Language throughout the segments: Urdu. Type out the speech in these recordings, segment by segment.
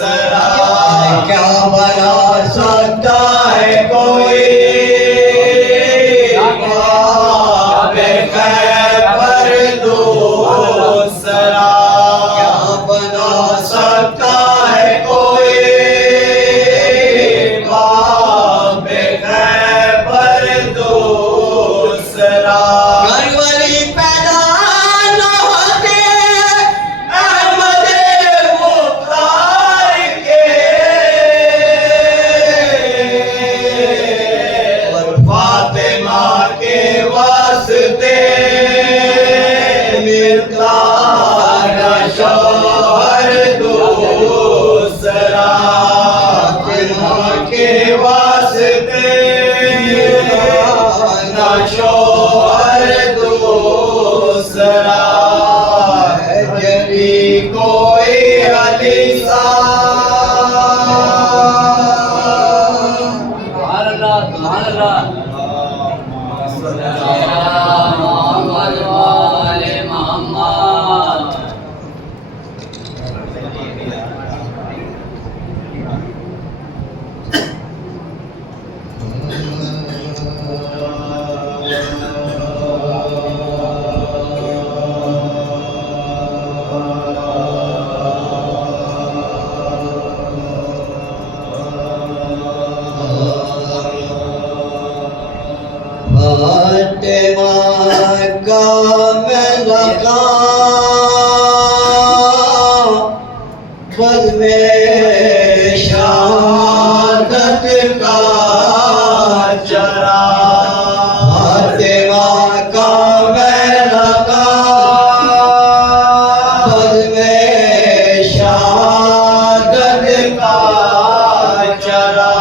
سرا کیا بنا سکتا ہے کوئی باب خیبر دوسرا کیا بنا سکتا ہے کوئی باب خیبر دوسرا گھر والی پیدا نہ ہوتے احمد مختار کے اور فاطمہ کے واسطے ملتا نہ شوہر دوسرا فاطمہ کے واسطے نہ شوہر دوسرا جلی کوئی علی سا فاطمہ کا میں لگا بزم شہادت کا چرا فاطمہ کا میں لگا بزم شہادت کا چرا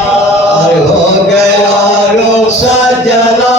ہو گیا رخصت جلا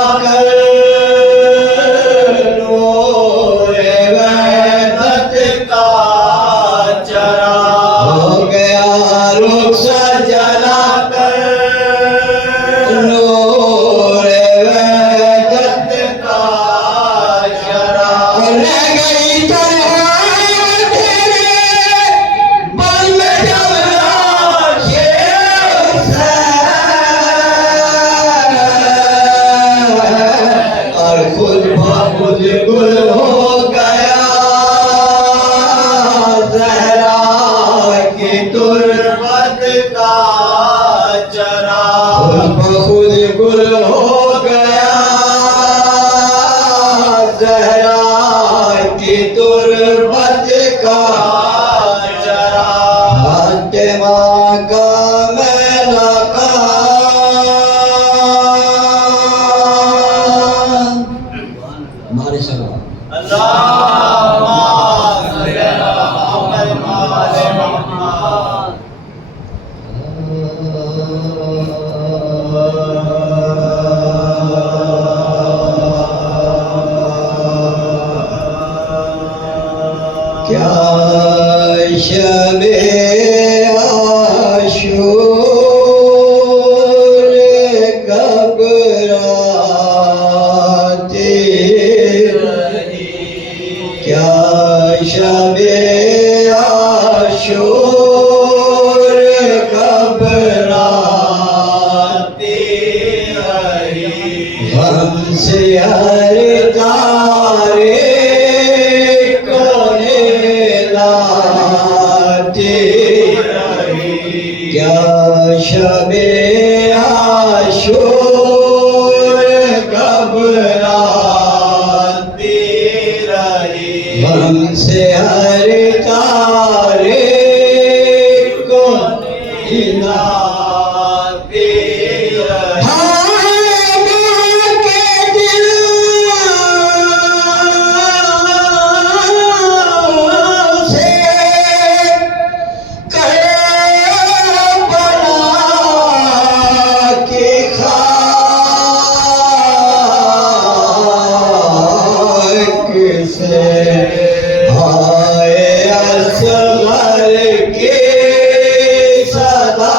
گل ہو گیا زہرا کی تربت کا چرا خود گل ہو گیا زہرا کی تربت کا چرا فاطمہ کا میلہ کا ہمارے سلام کیا شب عاشور کب راتی رہی کیا شب عاشور کب راتی رہی غم سے ہر تارے کیا شب عاشور کب راتی رہی غم سے ہر تارے کو ہلاتی رہی اصغر کی صدا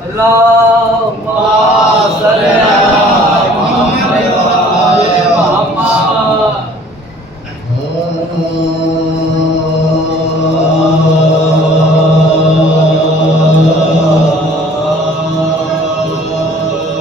Allahumma salli ala Muhammad wa ali Muhammad.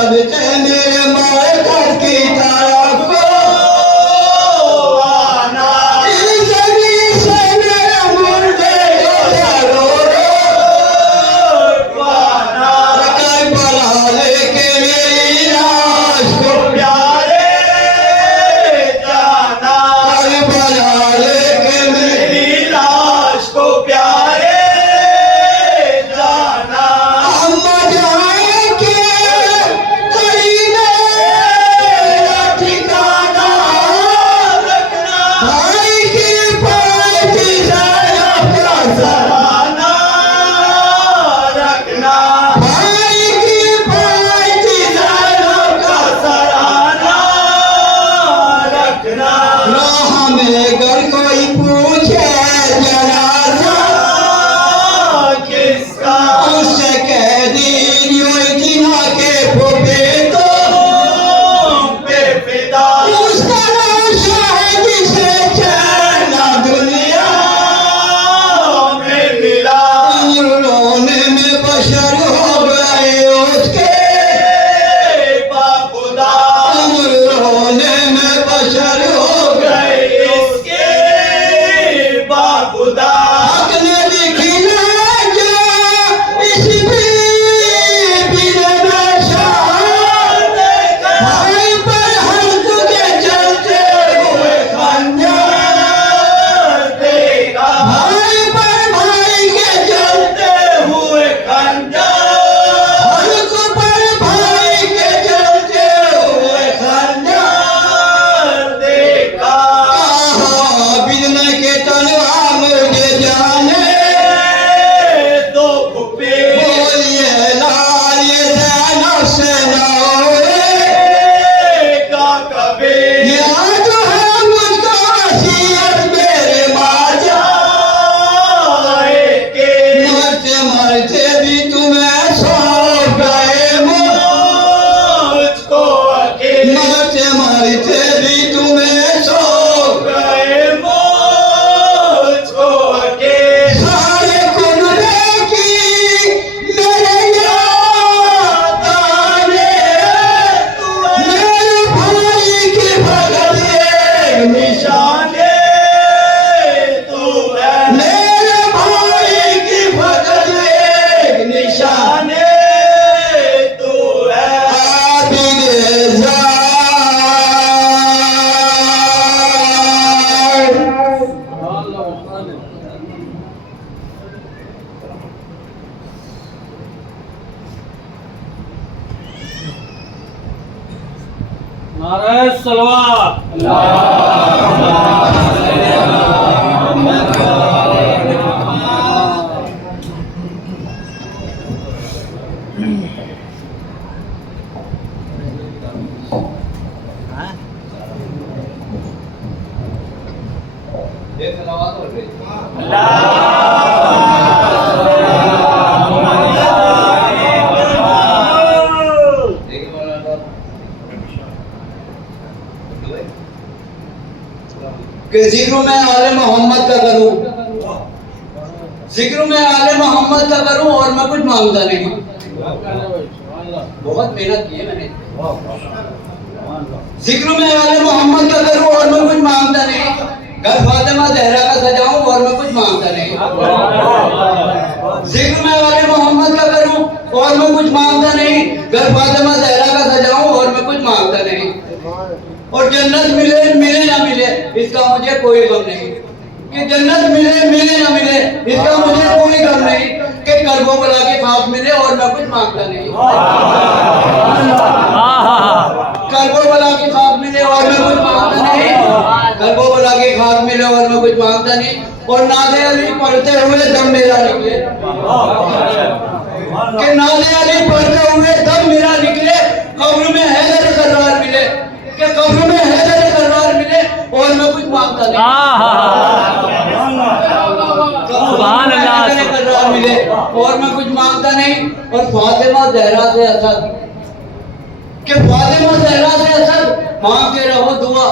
چلتے میرے مرکز کی طرف کو آنا اس زمین سے میرے مردے کو ضرور پانا کربلا لے کے میری لاش کو پیارے جانا کربلا لے کے میری میری لاش کو پیارے جانا اما جائیں کے قریبے ٹھکانا رکھنا بھائی کی پارٹی زینب کا سرانا رکھنا بھائی کی پارٹی زینب کا سرانا رکھنا راہ میں اگر کوئی پوچھے جنازہ کس کا اس سے کہہ دیجیے جنا کے پھوپھے تو بے فدا اس طرح شاہ جسے چین دنیا میں ملا عمر رونے میں بشر ہو گئے اس کے باخدا عمر رونے میں بشر ہو گئے گئے اس کے باخدا حق نے لکھی نا جو اس بی میں شاہد بھائی پر حق کے چلتے ہوئے خنجر دیکھا بھائی پر بھائی کے چلتے ہوئے خنجر حق پر بھائی کے چلتے ہوئے خنجر دیکھا کہا بدنے کے تنہا مجھے جانے دو پھوپھے بولیے لال یہ زینب سے نہ ہوئے کا کبھی یاد ہے مجھ کو وصیت میرے ماجا کے مرتے مرتے بھی تمہیں سونپ گئے مجھ کو اکیلے مرتے مرتے بھی تمہیں سونپ گئے مجھ کو اکیلے سارے کنرے کی میرے یاد آنے میرے بھائی کی بھگت ایک نشانے تو ہے میرے بھائی کی بھگت ایک نشان نشانے تو ہے عابد زار نعرہ سلوات کہ ذکر میں آل محمد کا کروں ذکر میں آل محمد کا کروں اور میں کچھ مانگتا نہیں بہت محنت کی ہے میں نے ذکر میں آل محمد کا کروں اور میں کچھ مانگتا نہیں گھر فاطمہ زہرا کا سجاؤں اور میں کچھ مانگتا نہیں ذکر میں آل محمد کا کروں اور میں کچھ مانگتا نہیں گھر فاطمہ زہرا کا سجاؤں اور میں کچھ مانگتا نہیں اور جنت ملے ملے نہ ملے اس کا مجھے کوئی غم نہیں کہ جنت ملے ملے نہ ملے اس کا مجھے کوئی غم نہیں کہ کربو بلا کے خاک ملے اور میں کچھ مانگتا نہیں کربو بلا کے خاک ملے اور میں کچھ مانگتا نہیں کربو بلا کے خاک ملے اور میں کچھ مانگتا نہیں اور ناز علی پڑھتے ہوئے دم میرا نکلے کہ ناز علی پڑھتے ہوئے دم میرا نکلے قبر میں حیدر کرار ملے کہ قبر میں حیدر کرار ملے اور میں کچھ مانگتا نہیں سبحان اللہ حیدر کرار ملے اور میں کچھ مانگتا نہیں اور فاطمہ زہرا سے اسد کہ فاطمہ زہرا سے اسد مانگتے رہو دعا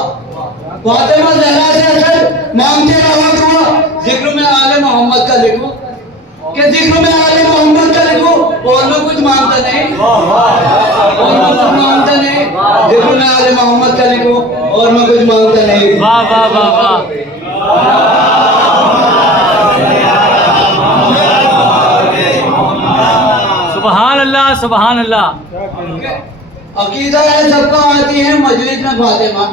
فاطمہ زہرا سے اسد مانگتے رہو دعا ذکر میں آل محمد کا لکھو کہ ذکر میں آل محمد کا لکھو اور میں کچھ مانگتا نہیں، اور میں کچھ مانگتا نہیں، دیکھو میں آل محمد کا لکھوں اور میں کچھ مانگتا نہیں۔ واہ واہ واہ واہ، سبحان اللہ سبحان اللہ۔ عقیدہ ہے سب کا آتی ہے مجلس میں فاطمہ،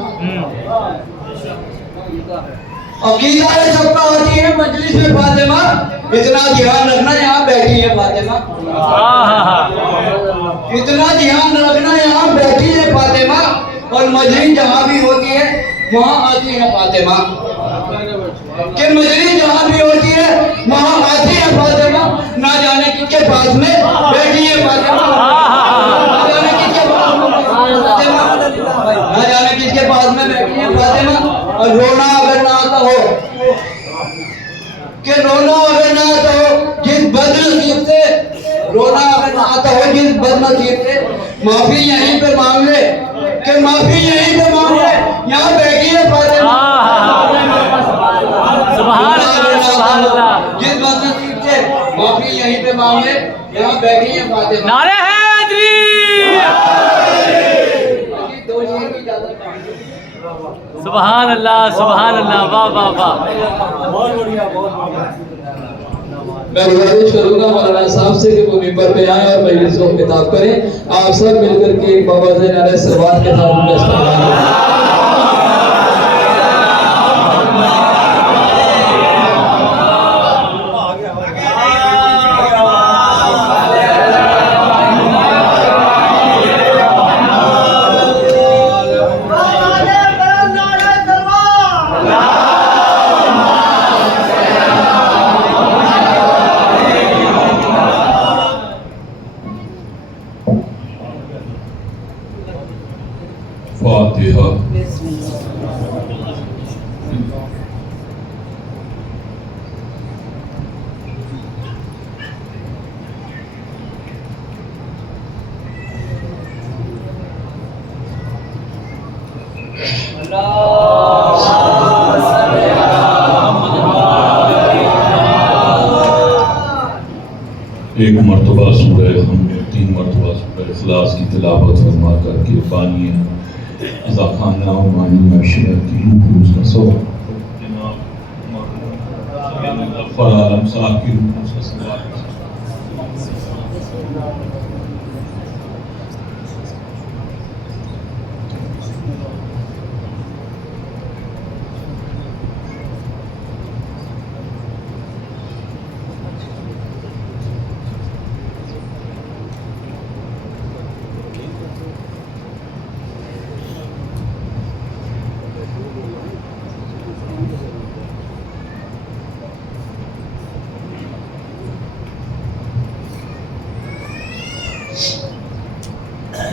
عقیدہ ہے سب کا آتی ہے مجلس میں فاطمہ، اتنا دھیان رکھنا یہاں بیٹھی ہے فاطمہ، اتنا دھیان رکھنا یہاں بیٹھی ہے فاطمہ، اور مجلس جہاں بھی ہوتی ہے وہاں آتی ہے فاطمہ، کہ مجلس جہاں بھی ہوتی ہے وہاں آتی ہے فاطمہ، نہ جانے کس کے پاس میں بیٹھی ہے فاطمہ، نہ جانے کس کے پاس میں بیٹھی ہے فاطمہ، اور رونا اگر نہ آتا ہو، کہ رونا اگر نہ آتا ہو جس بد نصیب سے، رونا اگر نہ آتا ہو جس بد نصیب سے، معافی یہیں پہ مانگ لے، کہ معافی یہیں پہ مانگ لے، یہاں بیٹھی ہے فاطمہ، سبحان اللہ سبحان اللہ، جس بد نصیب سے معافی یہیں پہ مانگ لے، یہاں بیٹھی ہے فاطمہ۔ نعرہ حیدری، دو شیر کی اجازت مانگی۔ سبحان اللہ سبحان اللہ، واہ واہ واہ۔ میں گزارش کروں گا مولانا صاحب سے کہ وہ ممبر پہ آئیں اور مجلس کو خطاب کریں، آپ سب مل کر کے ایک بابا زین علیہ السلام کے ساتھ ان کا استقبال کریں۔ فاتحہ۔ ایک مرتبہ سورہ ہم 3 مرتبہ سورہ اخلاص کی تلاوت فرما کر کے بانی عزا خانہ و مانی معاشرت کی روح اس کا سو جناب غفر عالم صاحب کی روح اس کا سوال۔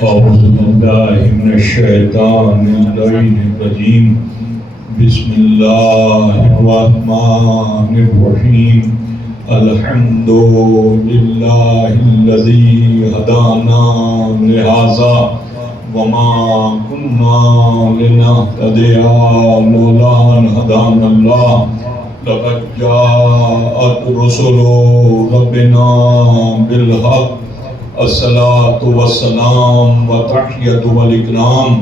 اعوذ باللہ من الشیطان الرجیم، بسم اللہ الرحمن الرحیم، الحمد للہ الذی ہدانا لہذا وما كنا لنهتدي لولا ان هدانا الله لقد جاءت رسل ربنا بالحق الصلاة والسلام وتحية والإكرام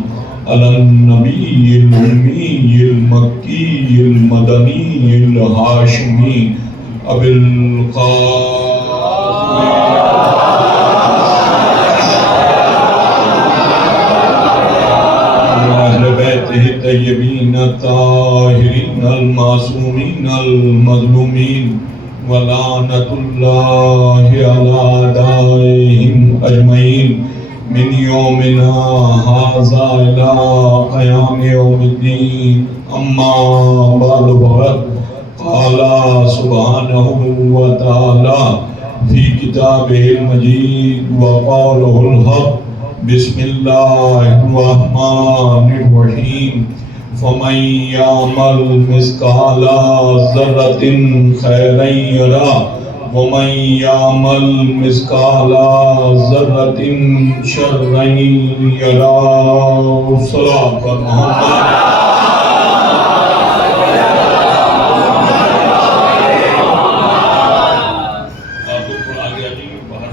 على النبي الأمي المكي المدني الهاشمي أبي القاسم الطيبين الطاهرين المعصومين المظلومين ولعنة الله على أعدائهم أجمعين من يومنا هذا إلى قيام يوم الدين. أما بعد فقد قال سبحانه وتعالى في كتابه المجيد وقوله الحق، بسم الله الرحمن الرحيم، فمن يعمل مثقال ذرة خيرا يره ومن يعمل مثقال ذرة شرا يره. صلاة محمد. آپ کو آگے آ جائیے باہر.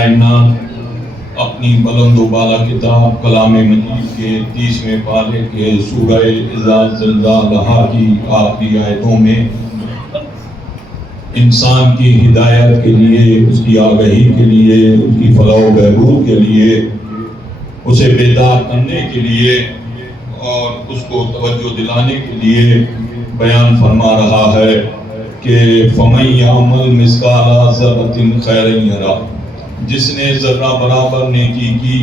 کائنات اپنی بلند و بالا کتاب کلام مجید کے 30ویں پارے کے سورہ اذا زلزلہا کی آخری آیتوں میں انسان کی ہدایت کے لیے، اس کی آگہی کے لیے، اس کی فلاح و بہبود کے لیے، اسے بیدار کرنے کے لیے اور اس کو توجہ دلانے کے لیے بیان فرما رہا ہے کہ فَمَن يَعْمَلْ مِثْقَالَ ذَرَّةٍ خَيْرًا يَرَهُ، جس نے ذرہ برابر نیکی کی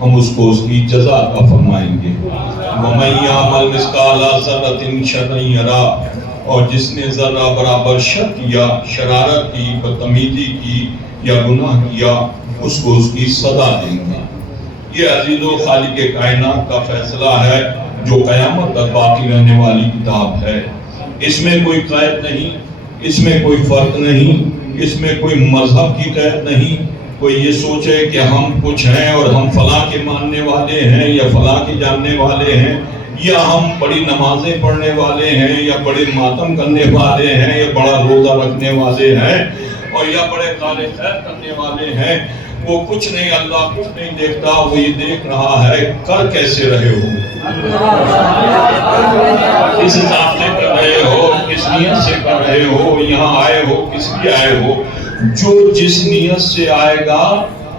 ہم اس کو اس کی جزا عطا فرمائیں گے۔ وَمَن يَعْمَلْ مِثْقَالَ ذَرَّةٍ شَرًّا يَرَهُ، اور جس نے ذرہ برابر شر کیا، شرارت کی، بدتمیزی کی یا گناہ کیا، اس کو اس کی سزا دیں گے۔ یہ عزیز و خالق کائنات کا فیصلہ ہے جو قیامت تک باقی رہنے والی کتاب ہے۔ اس میں کوئی قید نہیں، اس میں کوئی فرق نہیں، اس میں کوئی مذہب کی قید نہیں۔ کوئی یہ سوچے کہ ہم کچھ ہیں اور ہم فلاں کے ماننے والے ہیں یا فلاں کے جاننے والے ہیں، یا ہم بڑی نمازیں پڑھنے والے ہیں یا بڑے ماتم کرنے والے ہیں یا بڑا روزہ رکھنے والے ہیں اور یا بڑے قال خیر کرنے والے ہیں۔ وہ کچھ نہیں، اللہ کچھ نہیں دیکھتا، وہ یہ دیکھ رہا ہے کر کیسے رہے ہو، کس حساب سے کر رہے ہو، کس نیت سے کر رہے ہو، یہاں آئے ہو کس لیے آئے ہو۔ جو جس نیت سے آئے گا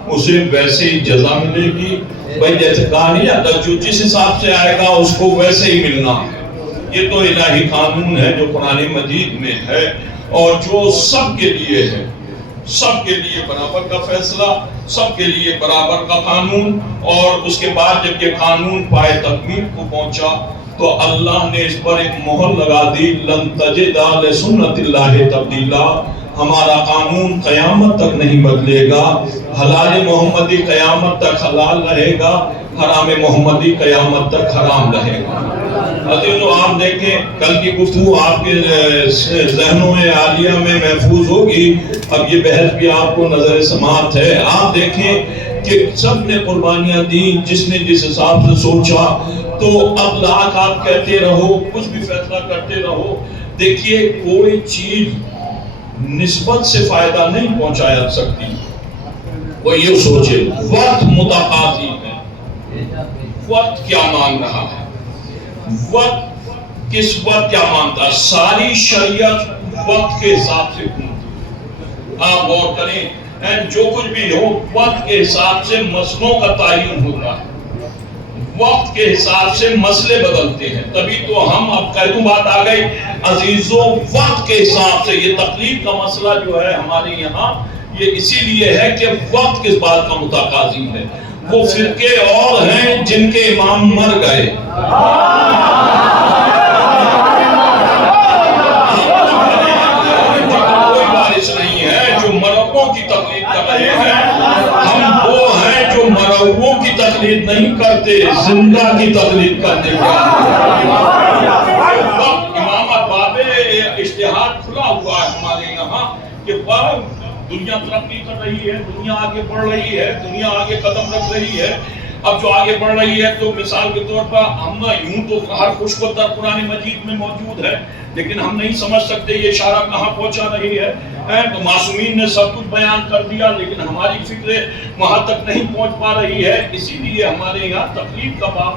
اسے ویسے ہی جزا ملے گی۔ بھائی جیسے کہا نہیں جاتا جو جس حساب سے آئے گا اس کو ویسے ہی ملنا۔ یہ تو الہی قانون ہے جو قرآن مجید میں ہے اور جو سب کے لیے ہے، سب کے لیے برابر کا فیصلہ، سب کے لیے برابر کا قانون۔ اور اس کے بعد جب یہ قانون پائے تکمیل کو پہنچا تو اللہ نے اس پر ایک مہر لگا دی، لن تجد لسنت اللہ تبدیلا، ہمارا قانون قیامت تک نہیں بدلے گا، حلال محمدی قیامت تک حلال رہے گا، حرام محمدی قیامت تک حرام رہے گا۔ عزیزو آپ دیکھیں کل کی گفتگو آپ کے ذہنوں میں عالیہ میں محفوظ ہوگی، اب یہ بحث بھی آپ کو نظر سماعت ہے۔ آپ دیکھیں کہ سب نے قربانیاں دی، جس نے جس حساب سے سوچا، تو اب لاکھ آپ کہتے رہو، کچھ بھی فیصلہ کرتے رہو، دیکھیے کوئی چیز نسبت سے فائدہ نہیں پہنچایا سکتی۔ وہ یہ سوچے وقت متقاضی ہے، وقت کیا مانگ رہا ہے، وقت کس وقت کیا مانگتا ہے۔ ساری شریعت وقت کے حساب سے گھومتی۔ آپ غور کریں جو کچھ بھی ہو وقت کے حساب سے مسئلوں کا تعین ہوتا ہے، وقت کے حساب سے مسئلے بدلتے ہیں۔ تبھی تو ہم اب کہہ دوں بات آ گئی عزیزوں، وقت کے حساب سے یہ تقلید کا مسئلہ جو ہے ہمارے یہاں یہ اسی لیے ہے کہ وقت کس بات کا متقاضی ہے۔ وہ فرقے اور ہیں جن کے امام مر گئے، کوئی بارش نہیں ہے جو مرغوں کی تقلید کر رہے ہیں، ہم وہ ہیں جو مرغوں کی تقلید نہیں کرتے، زندہ کی تقلید کرنے کا امامت باب اجتہاد کھلا ہوا ہے ہمارے یہاں کہ دنیا ترقی کر رہی ہے، دنیا آگے بڑھ رہی ہے، دنیا آگے قدم رکھ رہی ہے۔ اب جو آگے بڑھ رہی ہے تو مثال کے طور پر ہم یوں تو ہر خوش کو در قرآن مجید میں موجود ہے، لیکن ہم نہیں سمجھ سکتے یہ اشارہ کہاں پہنچا رہی ہے۔ تو معصومین نے سب کچھ بیان کر دیا لیکن ہماری فکر وہاں تک نہیں پہنچ پا رہی ہے، اسی لیے ہمارے یہاں تقلید کا باب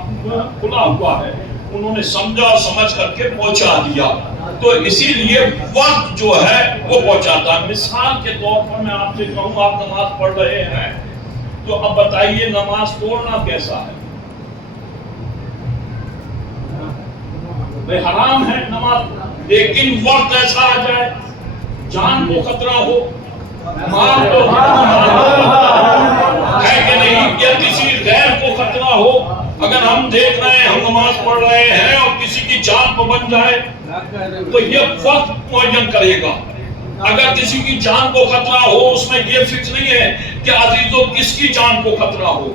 کھلا ہوا ہے۔ انہوں نے سمجھا اور سمجھ کر کے پہنچا دیا، تو اسی لیے وقت جو ہے وہ پہنچاتا ہے۔ مثال کے طور پر میں آپ سے کہوں آپ نماز پڑھ رہے ہیں تو اب بتائیے نماز توڑنا کیسا ہے؟ حرام ہے نماز، لیکن وقت ایسا آ جائے جان کو خطرہ ہو، مال کو ہے کہ نہیں، یا کسی غیر کو خطرہ ہو۔ اگر ہم دیکھ رہے ہیں ہم نماز پڑھ رہے ہیں اور کسی کی جان کو بن جائے تو یہ وقت معین کرے گا۔ اگر کسی کی جان کو خطرہ ہو اس میں یہ فکر نہیں ہے کہ عزیزو کس کی جان کو خطرہ ہو،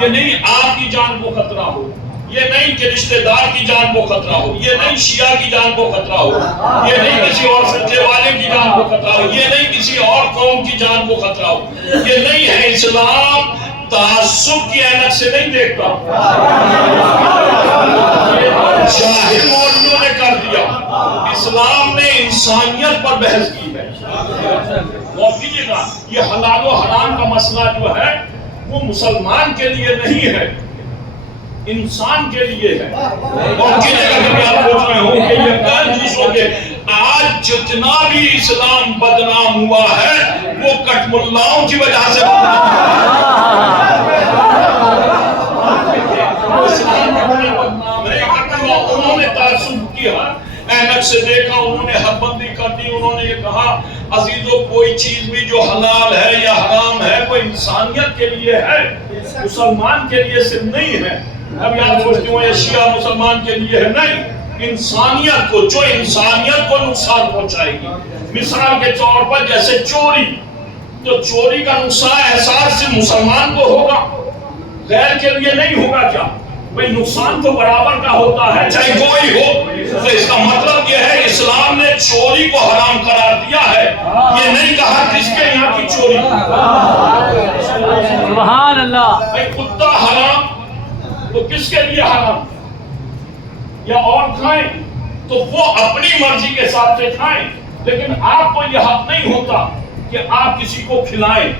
یہ نہیں آپ کی جان کو خطرہ ہو، یہ نہیں کہ رشتہ دار کی جان کو خطرہ ہو، یہ نہیں شیعہ کی جان کو خطرہ ہو، یہ نہیں کسی اور فرقے والے کی جان کو خطرہ ہو، یہ نہیں کسی اور قوم کی جان کو خطرہ ہو۔ یہ نہیں ہے، اسلام تعصب کی عینک سے نہیں دیکھتا، جاہل مولویوں نے کر دیا۔ اسلام نے انسانیت پر بحث کی ہے. غور کیجیے گا، یہ حلال و حرام کا مسئلہ جو ہے وہ مسلمان کے لیے نہیں ہے، انسان کے لیے ہے. اور کیجیے گا کہ آپ پوچھ رہے ہوں کہ یہ کیا دوسروں کے، آج جتنا بھی اسلام بدنام ہوا ہے وہ کٹ ملاؤں کی وجہ سے انہوں نے تعصب کیا، اینک سے دیکھا، انہوں نے حد بندی کر دی، انہوں نے یہ کہا عزیزو کوئی چیز بھی جو حلال ہے یا حرام ہے وہ انسانیت کے لیے ہے، مسلمان کے لیے صرف نہیں ہے. اب یاد سوچتے ہوں یہ شیعہ مسلمان کے لیے ہے، نہیں، انسانیت کو، جو انسانیت کو نقصان پہنچائے گی. مثال کے طور پر جیسے چوری، تو چوری کا نقصان احساس صرف مسلمان کو ہوگا، غیر کے لیے نہیں ہوگا. کیا بھئی نقصان تو برابر کا ہوتا ہے چاہے کوئی ہو. تو اس کا مطلب یہ ہے اسلام نے چوری کو حرام قرار دیا ہے، یہ نہیں کہا کس کے یہاں کی چوری. سبحان اللہ. بھئی کتا حرام تو کس کے لیے حرام؟ یا اور کھائیں تو وہ اپنی مرضی کے حساب سے کھائیں، لیکن آپ کو یہ حق نہیں ہوتا کہ آپ کسی کو کھلائیں،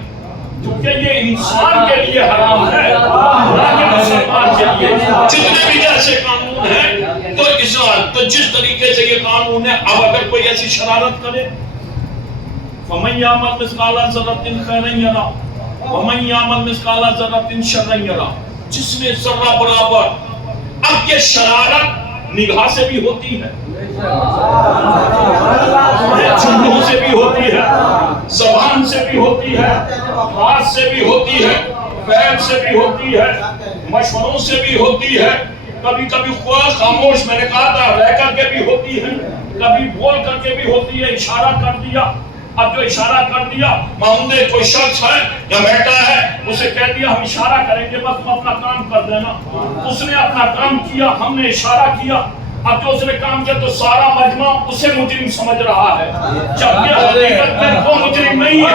کیونکہ یہ انسان کے لیے حرام ہے نہ کہ مسلمان کے لیے. جتنے بھی ایسے قانون ہیں تو اسلام، تو جس طریقے سے یہ قانون ہے، اب اگر کوئی ایسی شرارت کرے فَمَنْ يَعْمَلْ مِثْقَالَ ذَرَّةٍ خَيْرًا يَرَهُ وَمَنْ يَعْمَلْ مِثْقَالَ ذَرَّةٍ شَرًّا يَرَهُ. جس میں ذرہ برابر. اب یہ شرارت نگاہ سے بھی ہوتی ہے، چہروں سے بھی ہوتی ہے، زبان سے بھی ہوتی ہے، ہاتھ سے بھی ہوتی ہے، پیر سے بھی ہوتی ہے، مشوروں سے بھی ہوتی ہے، کبھی کبھی خاموش میں نے کہا تھا رہ کر کے بھی ہوتی ہے، کبھی بول کر کے بھی ہوتی ہے، اشارہ کر دیا. اب جو اشارہ کر دیا، مانندے کوئی شخص ہے یا بیٹا ہے، اسے کہہ دیا ہم اشارہ کریں گے بس تم اپنا کام کر دینا. اس نے اپنا کام کیا، ہم نے اشارہ کیا. اب جو اس نے کام کیا تو سارا مجمع اسے مجرم سمجھ رہا ہے، جبکہ حقیقت میں وہ مجرم نہیں ہے،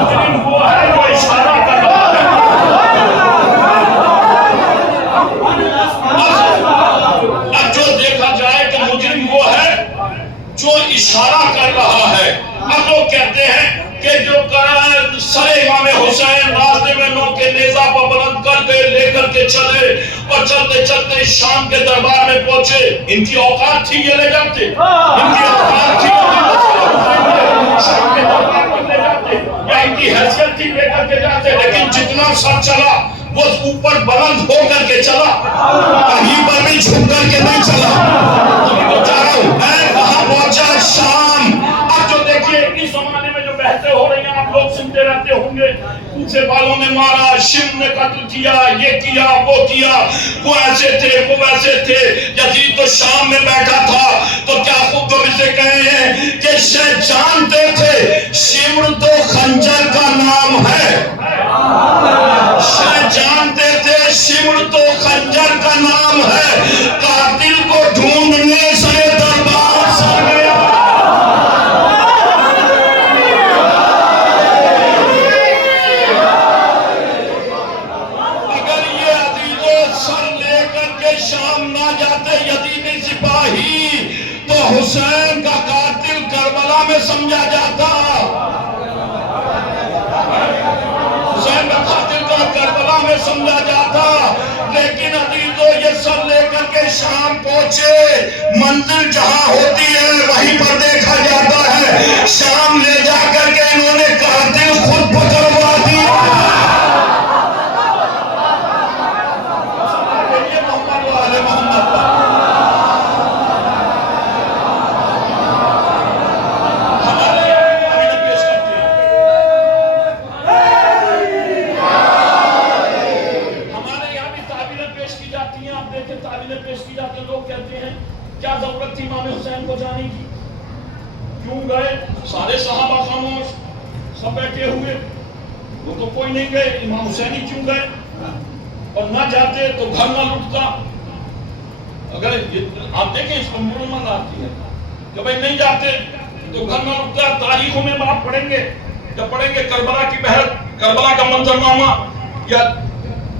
مجرم وہ ہے جو اشارہ کر رہا ہے. اب جو دیکھا جائے کہ مجرم وہ ہے جو اشارہ کر رہا ہے. اب لوگ کہتے ہیں کہ جو سر امام حسین راستے میں نو کے نیزہ پر بلند کر کے لے کر کے چلے اور چلتے چلتے شام کے دربار میں پہنچے، ان کی اوقات تھی یہ لے جاتے، ان کی اوقات تھی شام کے دربار پر لے جاتے، یا ان کی حیثیت تھی لے کر کے جاتے. لیکن جتنا سب چلا وہ اوپر بلند ہو کر کے چلا، کہیں پر بھی جھک کر کے نہیں چلا. کہاں پہنچا؟ شام. اب جو دیکھیے اس زمانے میں جو بحثیں ہو رہی ہیں آپ لوگ سنتے رہتے ہوں گے، پوچھے والوں نے مارا، شم نے قتل کیا، یہ کیا، وہ کیا، وہ ایسے تھے، وہ ویسے تھے. یزید تو شام میں بیٹھا تھا تو کیا خوب تم اسے کہے ہیں کہ شہ جانتے تھے شمر تو خنجر کا نام ہے. شہ جانتے تھے شمر تو خنجر کا نام ہے. قاتل کو ڈھونڈنے سے دربار سر گیا. اگر یہ عزیزوں سر لے کر کے شام نہ جاتے یزیدی سپاہی تو حسین کا قاتل کربلا میں سمجھا جاتا. حسین کا قاتل کا کربلا میں سمجھا جاتا. لیکن عزیزوں یہ سر لے کر کے شام پہنچے، منزل جہاں ہوتی ہے وہیں پر دیکھا جاتا ہے شام لے جا کر کے انہوں نے قاتل خود پکڑوا دیا. محمد و آل محمد کیا ضرورت تھی امام حسین کو جانے کی؟ کیوں گئے؟ سارے صحابہ خاموش، سب بیٹھے ہوئے، وہ تو کوئی نہیں گئے، امام حسین ہی کیوں گئے؟ اور نہ جاتے تو گھر نہ لٹتا. اگر آپ دیکھیں اس کو مرمت آتی ہے کہ بھائی نہیں جاتے تو گھر نہ لٹتا. تاریخوں میں آپ پڑھیں گے، جب پڑھیں گے کربلا کی بحث، کربلا کا منظرنامہ یا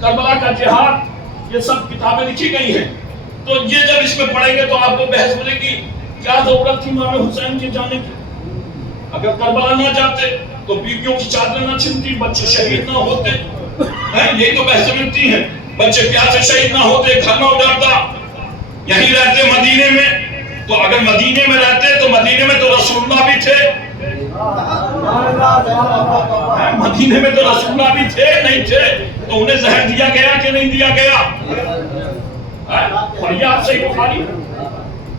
کربلا کا جہاد، یہ سب کتابیں لکھی گئی ہیں. تو یہ جب اس میں پڑھیں گے تو آپ کو بحث ملے گی ضرورت تھی امام حسین کے جانے کی؟ اگر کربلا نہ جاتے تو بیویوں کی چادر نہ چھنتی، بچے شہید نہ ہوتے. یہی تو بحث ملتی ہیں. بچے پیاسے شہید نہ ہوتے، گھر نہ اجڑتا. یہیں رہتے مدینے میں، تو اگر مدینے میں رہتے تو مدینے میں تو رسول اللہ بھی تھے. مدینے میں تو رسول اللہ بھی تھے نہیں تھے، تو انہیں زہر دیا گیا کہ نہیں دیا گیا؟ پڑھیے آپ صحیح بخاری،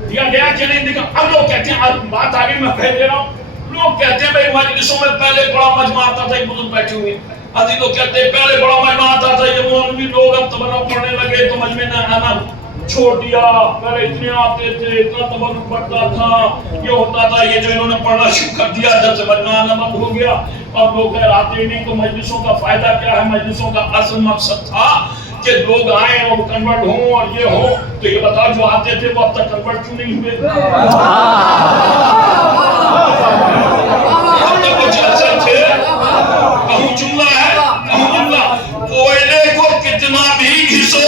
دیا گیا کہ نہیں دیا؟ اب لوگ کہتے ہیں، اب بات آگے میں کہہ دے رہا ہوں، لوگ کہتے ہیں بھائی مجلسوں میں پہلے بڑا مجمع آتا تھا، ایک بزرگ بیٹھے ہوئے عزیز لوگ کہتے ہیں پہلے بڑا مجمع آتا تھا، یہ مولوی لوگ اب تبرہ پڑھنے لگے تو مجمع نے آنا چھوڑ دیا. پہلے اتنے آتے تھے، اتنا تبرہ پڑھتا تھا، یہ ہوتا تھا. یہ جو انہوں نے پڑھنا شروع کر دیا جب سے مجمع آنا بند ہو گیا، اب لوگ خیر آتے ہی نہیں. تو مجلسوں کا فائدہ کیا ہے؟ مجلسوں کا اصل مقصد تھا کہ لوگ آئیں اور کنورٹ ہوں اور یہ ہو. تو یہ بتاؤ جو آتے تھے وہ اب تک کنورٹ کیوں نہیں ہوئے؟ اب تک وہ جلسے تھے. کہوں جملہ ہے، کہوں جملہ، کوئلے کو کتنا بھی گھسو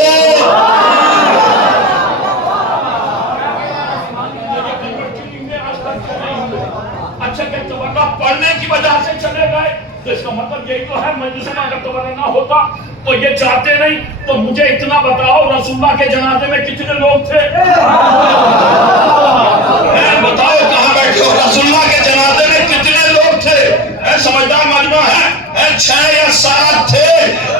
اچھا کہ تبرہ پڑھنے کی وجہ سے چلے گئے، تو اس کا مطلب یہی تو ہے مجلس میں اگر تبرہ نہ ہوتا تو یہ چاہتے نہیں. تو مجھے اتنا بتاؤ رسول اللہ کے جنازے میں کتنے لوگ تھے؟ بتاؤ کہاں بیٹھے ہو؟ رسول اللہ کے جنازے میں کتنے لوگ تھے؟ سمجھدار مجمع ہے 6 یا 7 تھے.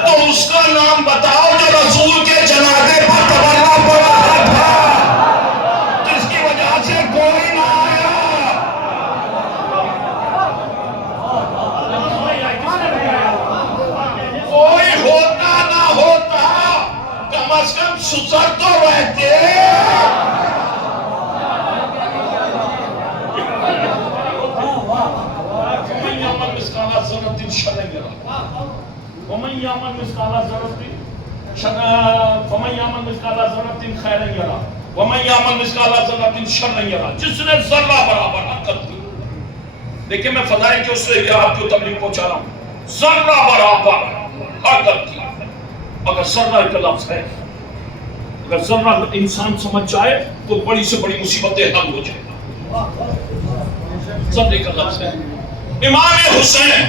تو اس کا نام بتاؤ جو رسول کے جنازے پر تبرہ پڑھ رہا تھا، جس کی وجہ سے کوئی نہ آیا. کوئی ہوتا نہ ہوتا، کم از کم سسر تو رہتے. ومن یعمل مثقال ذرة شرا یرہ ومن یعمل مثقال ذرة خیرا یرہ ومن یعمل مثقال ذرة شرا یرہ. جس نے ذرہ برابر عقل کی، دیکھیں میں فضائل کے اس سے آپ کو تبلیغ پہنچا رہا ہوں، ذرہ برابر عقل کی. اگر ذرہ کا لفظ ہے، اگر ذرہ انسان سمجھ جائے تو بڑی سے بڑی مصیبتیں حل ہو جائیں. ذرے کا لفظ ہے. امام حسین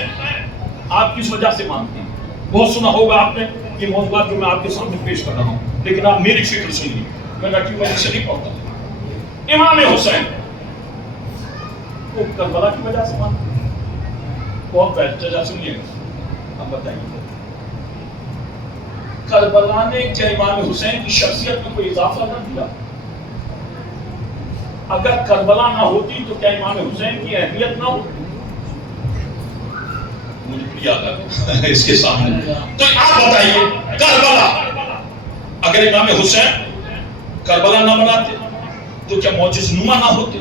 آپ کس وجہ سے مانتے ہیں؟ بہت سنا ہوگا آپ نے یہ موضوعات جو میں آپ کے سامنے پیش کر رہا ہوں، لیکن آپ میری فکر سنیے، میں رٹی وجہ سے نہیں پڑھتا. امام حسین کو کربلا کی وجہ سے مانتے ہیں. بہت بہتر سنیے گا، ہم بتائیے کربلا نے کیا امام حسین کی شخصیت میں کوئی اضافہ نہ دیا؟ اگر کربلا نہ ہوتی تو کیا امام حسین کی اہمیت نہ ہوتی؟ مجھے یاد ہے اس کے سامنے. تو آپ بتائیے کربلا، اگر امام حسین کربلا نہ بناتے تو کیا معجز نما نہ ہوتے؟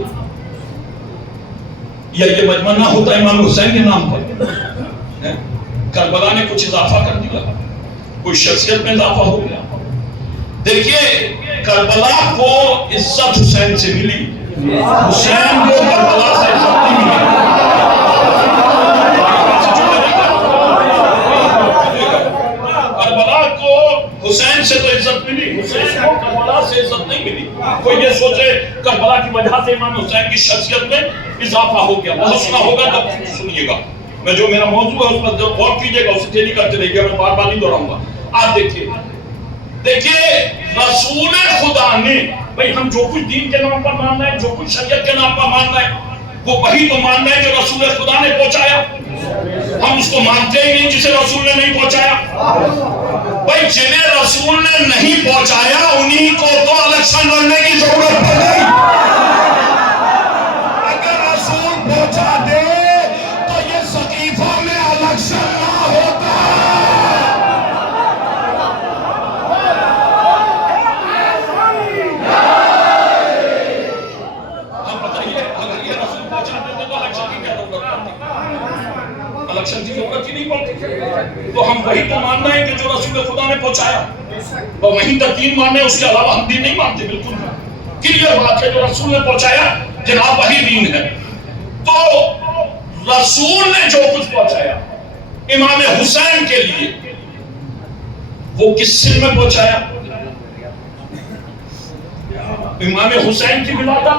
یا یہ مجمع نہ ہوتا امام حسین کے نام پر؟ کربلا نے کچھ اضافہ کر دیا، کوئی شخصیت میں اضافہ ہو گیا. دیکھیے کربلا کو عزت حسین سے ملی، حسین کو کربلا سے عزت نہیں ملی. کربلا کو حسین سے تو عزت ملی، حسین کو کربلا سے عزت نہیں ملی. کوئی یہ سوچے کربلا کی وجہ سے امام حسین کی شخصیت میں اضافہ ہو گیا. بہت سنا ہوگا، تب سنیے گا. میں جو میرا موضوع ہے اس پر غور کیجئے گا، اسے تیلی کرتے رہیے گا، میں بار بار نہیں دہراؤں گا. آپ دیکھیے رسول خدا نے، بھئی ہم جو کچھ دین کے نام پر مان رہے ہیں، جو کچھ شریعت کے نام پر مان رہے ہیں، وہ وہی تو مان رہے ہیں جو رسول خدا نے پہنچایا. ہم اس کو مانتے ہی نہیں جسے رسول نے نہیں پہنچایا. بھئی جنہیں رسول نے نہیں پہنچایا انہی کو تو الیکشن لڑنے کی ضرورت پڑ گئی. اگر رسول پہنچا دے تو یہ سقیفہ میں الیکشن نہ ہوتا. الیکشن کی ضرورت ہی نہیں پڑتی. تو ہم وہی تو مان رہے ہیں کہ جو رسول خدا نے پہنچایا، اور وہی تک دین ماننے، اس کے علاوہ ہم دین نہیں مانتے. بالکل کلیئر بات ہے، جو رسول نے پہنچایا جناب وہی دین ہے. تو رسول نے جو کچھ پہنچایا امام حسین کے لیے، وہ کس سن میں پہنچایا؟ امام حسین کی ولادت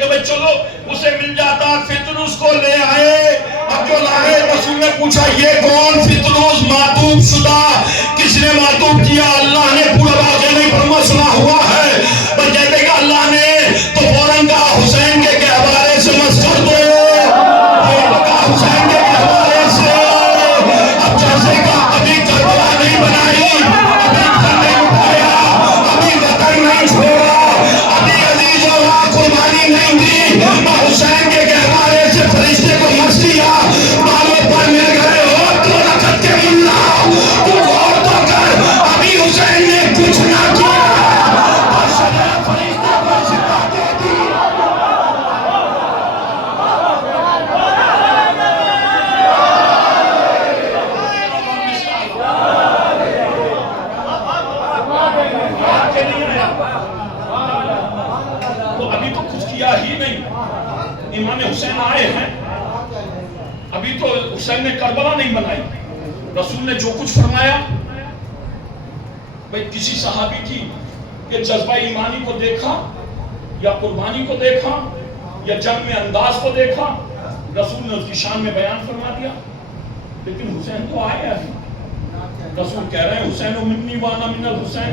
کہ بھئی چلو اسے مل جاتا. فطروس کو لے آئے. اب جو لائے رسول نے پوچھا یہ کون فطروس معطوب شدہ کس نے معطوب کیا؟ اللہ نے پورا واقعہ نہیں فرما سنا ہوا ہے. پر کہتے کہ اللہ نے تو فوراً کہا حسین کے گہوارے سے مس کر دو. حسین کے گہوارے سے. اب جیسے کہ ابھی کربلا نہیں بنائی, ابھی گھر نہیں اٹھایا, ابھی وطن نہیں چھوڑا, ابھی عزیز و وہاں قربانی نہیں دی, حسین کے گہوارے سے فرشتے کو مس دیا. بالوں پر مل گئے ہو تو رکھت کے ملا, تو غور تو کر ابھی حسین نے کچھ نہ کیا. فرشتے کو شفا دے دی. تو ابھی تو کچھ کیا ہی نہیں. امام حسین آئے ہیں, ابھی تو حسین نے کربلا نہیں بنائی. رسول نے جو کچھ فرمایا, بھئی کسی صحابی کی کہ جذبہ ایمانی کو دیکھا یا قربانی کو دیکھا یا جنگ میں انداز کو دیکھا, رسول نے اس کی شان میں بیان فرما دیا. لیکن حسین تو آئے ابھی. رسول کہہ رہے ہیں حسین و منی وانا من الحسین.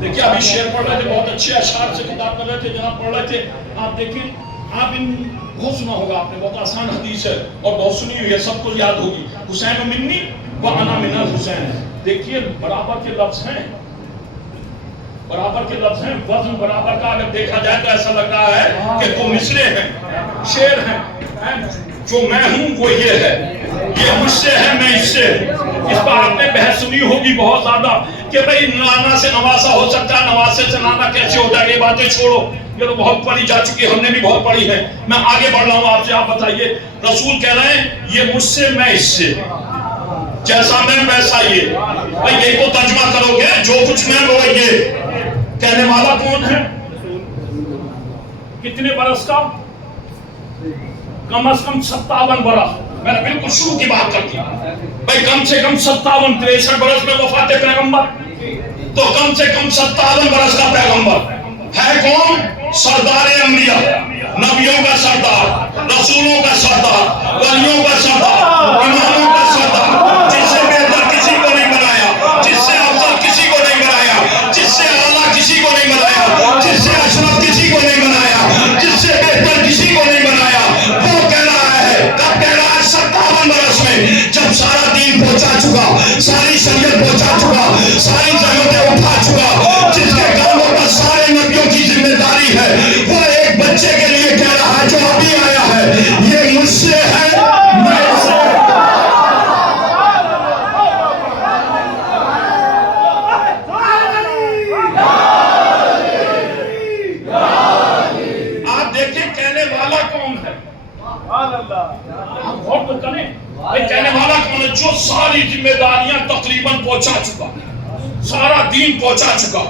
دیکھیں ابھی شعر پڑھ رہے تھے, بہت اچھے اشعار سے خطاب کر رہے تھے, جناب پڑھ رہے تھے. آپ دیکھیں, آپ ان بہت سنا ہوگا آپ نے, بہت آسان حدیث ہے اور بہت سنی ہوئی ہے, سب کو یاد ہوگی. حسین و منی وانا من الحسین. دیکھیے برابر کے لفظ ہیں, برابر کے لفظ ہیں. وزن برابر کا اگر دیکھا جائے تو ایسا لگ رہا ہے کہ دو مصرے ہیں, شعر ہیں. جو میں ہوں وہ یہ ہے, یہ مجھ سے ہے, میں اس سے. اس پر آپ نے بحث سنی ہوگی بہت زیادہ کہ بھئی نانا سے نواسا ہو سکتا ہے, نواسے سے نانا کیسے ہو جائے. یہ باتیں چھوڑو, یہ تو بہت پڑھی جا چکی, ہم نے بھی بہت پڑھی ہے. میں آگے بڑھ رہا ہوں آپ سے, آپ بتائیے. رسول کہہ رہے ہیں یہ مجھ سے, میں اس سے, جیسا میں ویسا یہ. بھئی یہی تو ترجمہ کرو گے, جو کچھ میں وہ یہ. کہنے والا کون ہے؟ کتنے برس کا؟ کم از کم 57 برس. میں نے بالکل شروع کی بات کر دی. بھئی کم سے کم 57-63 برس میں وفات پیغمبر, تو کم سے کم 57 برس کا پیغمبر ہے کون؟ سردار انبیاء, نبیوں کا سردار, رسولوں کا سردار, ولیوں کا سردار, اماموں کا سردار, جس سے بہتر کسی کو نہیں بنایا, جس سے افضل کسی کو نہیں بنایا, جس سے اعلیٰ کسی کو نہیں بنایا, جس سے اشرف کسی کو نہیں بنایا, جس سے بہتر کسی کو نہیں بنایا. وہ کہہ رہا ہے, کب کہہ رہا ہے؟ 57 برس میں, جب سارا دین پہنچا چکا, ساری شریعت پہنچا چکا, ساری زحمتیں اٹھا چکا, جس کے کاموں پر سارے نبیوں کی ذمہ داری ہے. وہ ایک بچے کے لیے کہہ رہا ہے جو ابھی آیا ہے, یہ مجھ سے ہے, میں اس سے. آپ دیکھیں کہنے والا کون ہے. آپ غور تو کریں, کہنے والا کون ہے؟ جو ساری ذمہ داریاں تقریباً پہنچا چکا, سارا دین پہنچا چکا,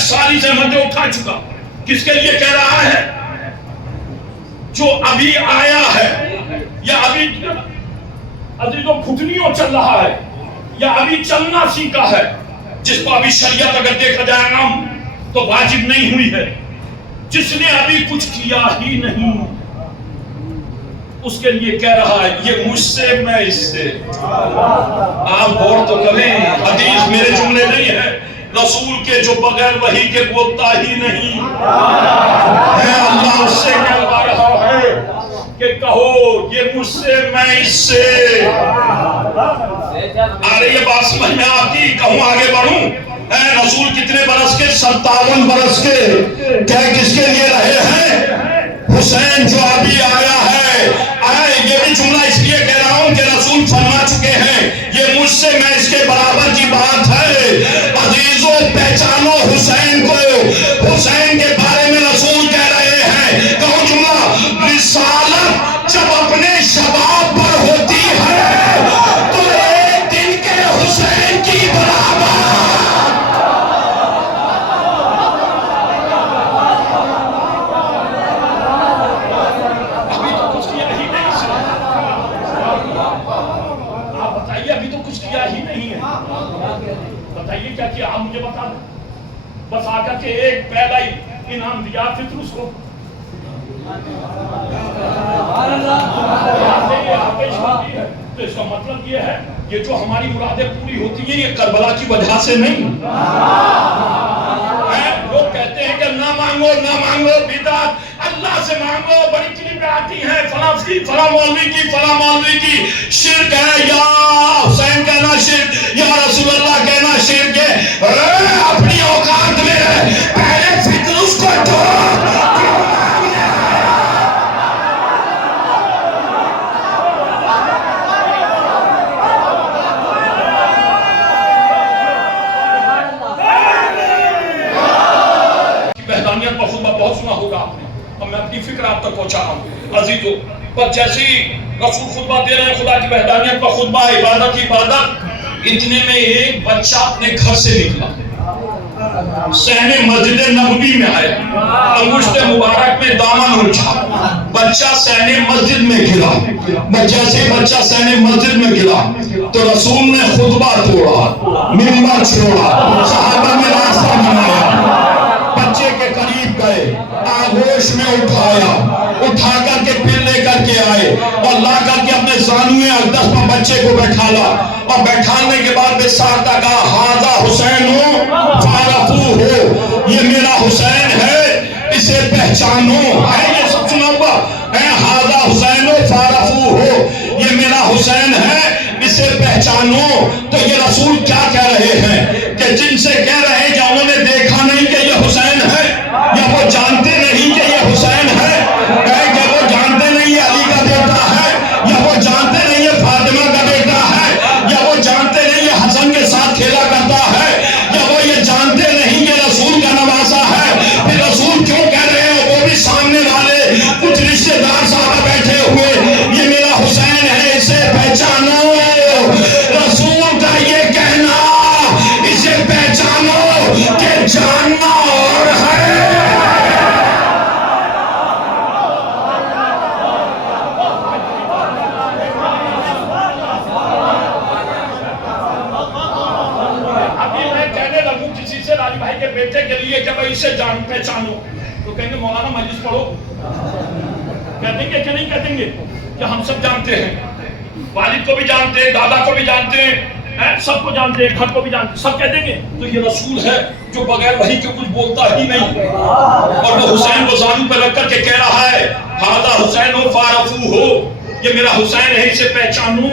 ساری زحمتیں اٹھا چکا. کس کے لیے کہہ رہا ہے؟ جو ابھی آیا ہے, یا ابھی عزیزوں گھٹنیوں چل رہا ہے, یا ابھی چلنا سیکھا ہے, جس کو ابھی شریعت اگر دیکھا جائے عام تو واجب نہیں ہوئی ہے, جس نے ابھی کچھ کیا ہی نہیں, اس کے لیے کہہ رہا ہے یہ مجھ سے, میں اس سے. آپ غور تو کریں, حدیث میرے جملے نہیں ہے, رسول کے جو بغیر وحی کے بولتا ہی نہیں ہے. اللہ اس سے کہلوا رہا ہے کہ کہو یہ مجھ سے, میں اس سے. آ رہی ہے بات سمجھ میں آپ کی؟ کہوں آگے بڑھوں. رسول کتنے برس کے؟ 57 برس کے. کیا کس کے لیے رہے ہیں؟ حسین جو ابھی آیا ہے. یہ بھی جملہ اس لیے کہہ رہا ہوں کہ رسول فرما چکے ہیں یہ مجھ سے, میں اس کے برابر کی بات ہے. عزیزوں پہچانو حسین کو. حسین کے بارے میں رسول کہہ رہے ہیں, کہوں جملہ, رسالت جب اپنے شباب پر ہوتی ہے تو ایک دن کے حسین کی برابر. بتائیے کیا کیا؟ آپ مجھے بتا دیں. بس آ کر کے ایک پہلا ہی انعام دیا فطروس کو. تو اس کا مطلب یہ ہے یہ جو ہماری مرادیں پوری ہوتی ہیں یہ کربلا کی وجہ سے نہیں. لوگ کہتے ہیں کہ نہ مانگو بدعت، اللہ سے مانگو. بڑی کلپیں آتی ہیں فلاں مولوی کی شرک ہے، یا حسین کہنا شرک، یا رسول اللہ کہنا شرک ہے. اپنی اوقات میں ہے، پہلے فکر اس کو چھوڑو. کا خطبہ بہت سنا ہوگا آپ نے، اب میں اپنی فکر آپ تک پہنچا رہا ہوں عزیزو. پر جیسے ہی رسول خطبہ دے رہے ہیں خدا کی وحدانیت کا خطبہ، عبادت کی عبادت، اتنے میں ایک بچہ اپنے گھر سے نکلا، صحن مسجد نبوی میں آیا، انگشت مبارک میں دامن الجھا، بچہ صحن مسجد میں گرا. جیسے بچہ صحن مسجد میں گرا تو رسول نے خطبہ توڑا، منبر چھوڑا، صحابہ میں راستہ بنایا، بچے کے قریب گئے، آغوش میں اٹھا کر کے پھر لے کر کے آئے اور لا کر کے اپنے زانوئے اقدس پر بچے کو بیٹھالا، اور بیٹھانے کے بعد بسارتا کہا ہاذا حسین فارفو ہو، یہ میرا حسین ہے، اسے پہچانو. ہے یہ سب سنا ہوا ہے، ہاذا حسین فارفو ہو، یہ میرا حسین ہے، اسے پہچانو. تو یہ رسول کیا کہہ رہے ہیں کہ جن سے کہہ رہے ہیں کہ انہوں نے دیکھا نہیں کہ یہ حسین ہے، یا وہ جانتے نہیں کہ یہ حسین ہے، کہ وہ جانتے نہیں یہ علی کا بیٹا ہے، یا وہ جانتے نہیں یہ فاطمہ کا بیٹا ہے، یا وہ جانتے نہیں یہ حسن کے ساتھ کھیلا کرتا ہے، یا وہ یہ جانتے نہیں کہ رسول کا نواسا ہے. پھر رسول کیوں کہہ رہے ہیں؟ وہ بھی سامنے والے کچھ رشتے دار صاحب بیٹھے ہوئے، یہ میرا حسین ہے، اسے پہچانو. رسول کا یہ کہنا اسے پہچانو کہ جاننا اور ہے. ابھی میں کہنے لگوں کسی سے راجی بھائی کے بیٹے کے لیے کہ بھائی اسے جان پہچانو، تو کہیں گے مولانا مجلس پڑھو. کہتے ہیں کہ نہیں کہتے ہیں کہ ہم سب جانتے ہیں، والد کو بھی جانتے ہیں، دادا کو بھی جانتے ہیں، سب کو جانتے ہیں، گھر کو بھی جانتے ہیں، سب کہہ دیں گے تو یہ رسول ہے جو بغیر وحی کے کچھ بولتا ہی نہیں. اور وہ حسین کو زانو پہ رکھ کر کے کہہ رہا ہے ہاذا حسین فارفو ہو، یہ میرا حسین ہے، اسے پہچانو.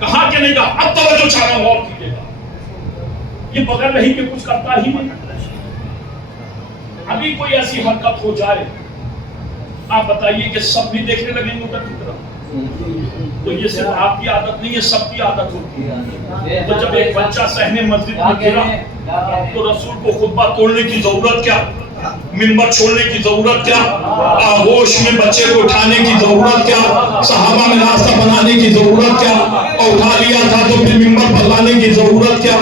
کہاں کہ نہیں کہا؟ اب توجہ چاہ رہا ہوں، غور کیجیے گا، یہ بغیر وحی کے کچھ کرتا ہی نہیں. ابھی کوئی ایسی حرکت ہو جائے، آپ بتائیے کہ سب بھی دیکھنے لگیں گے ادھر کی طرف. تو یہ صرف آپ کی عادت نہیں ہے، سب کی عادت ہوتی ہے. تو جب ایک بچہ صحن مسجد میں گرا تو رسول کو خطبہ توڑنے کی ضرورت کیا، منبر چھوڑنے کی ضرورت کیا، آغوش میں بچے کو اٹھانے کی ضرورت کیا، صحابہ میں راستہ بنانے کی ضرورت کیا، اور اٹھا لیا تھا تو پھر منبر پر لانے کی ضرورت کیا.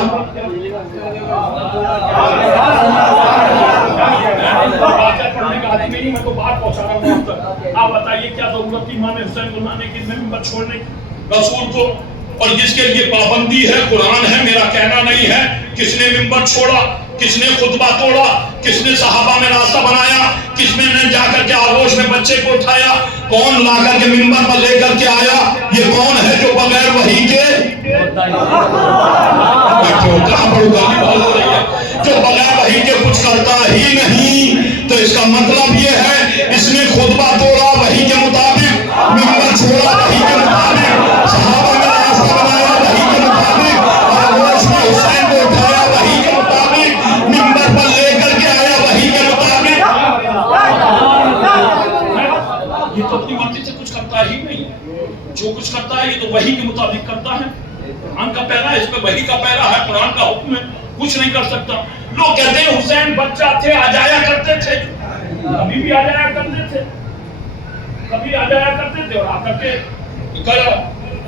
میں تو بات پہنچا رہا ہوں تک. آپ بتائیے کیا ضرورت تھی امام حسین کو لانے کی، منبر چھوڑنے کی رسول کو؟ اور جس کے لیے پابندی ہے قرآن ہے، میرا کہنا نہیں ہے. کس نے منبر چھوڑا، کس نے خطبہ توڑا، کس نے صحابہ میں راستہ بنایا، کس نے جا کر کے آغوش میں بچے کو اٹھایا، کون لا کر کے منبر پر لے کر کے آیا؟ یہ کون ہے جو بغیر وحی کے جو بغیر وحی کے کچھ کرتا ہی نہیں؟ تو اس کا مطلب یہ ہے اس نے خطبہ توڑا وحی کے مطابق، منبر چھوڑا وحی کے مطابق، صحابہ میں راستہ بنایا وحی کے مطابق، آغوش میں حسین کو اٹھایا وحی کے مطابق، منبر پر لے کر کے آیا وحی کے مطابق. یہ تو اپنی مرضی سے کچھ کرتا ہی نہیں. جو کچھ کرتا ہے یہ تو وحی کے مطابق کرتا ہے. قرآن کا پہلا ہے، اس میں وحی کا پہلا ہے، قرآن کا حکم ہے، کچھ نہیں کر سکتا. لوگ کہتے ہیں حسین بچہ تھے، آ جایا کرتے تھے، کبھی بھی آ جایا کرتے تھے، کبھی آ جایا کرتے تھے اور آ کر کے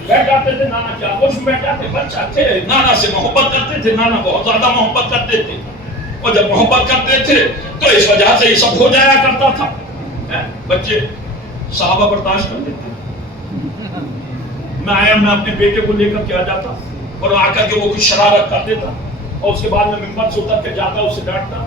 بیٹھ جاتے تھے نانا کی آغوش میں بیٹھ جاتے. بچہ تھے، نانا سے محبت کرتے تھے، نانا بہت زیادہ محبت کرتے تھے، اور جب محبت کرتے تھے تو اس وجہ سے یہ سب ہو جایا کرتا تھا. بچے صحابہ برداشت کر لیتے. میں اپنے بیٹے کو لے کر کے آ جاتا اور آ کر کے وہ کچھ شرارت کر دیتا اور اس کے بعد میں منبر سے اتر کے جاتا، اسے ڈانٹتا.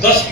10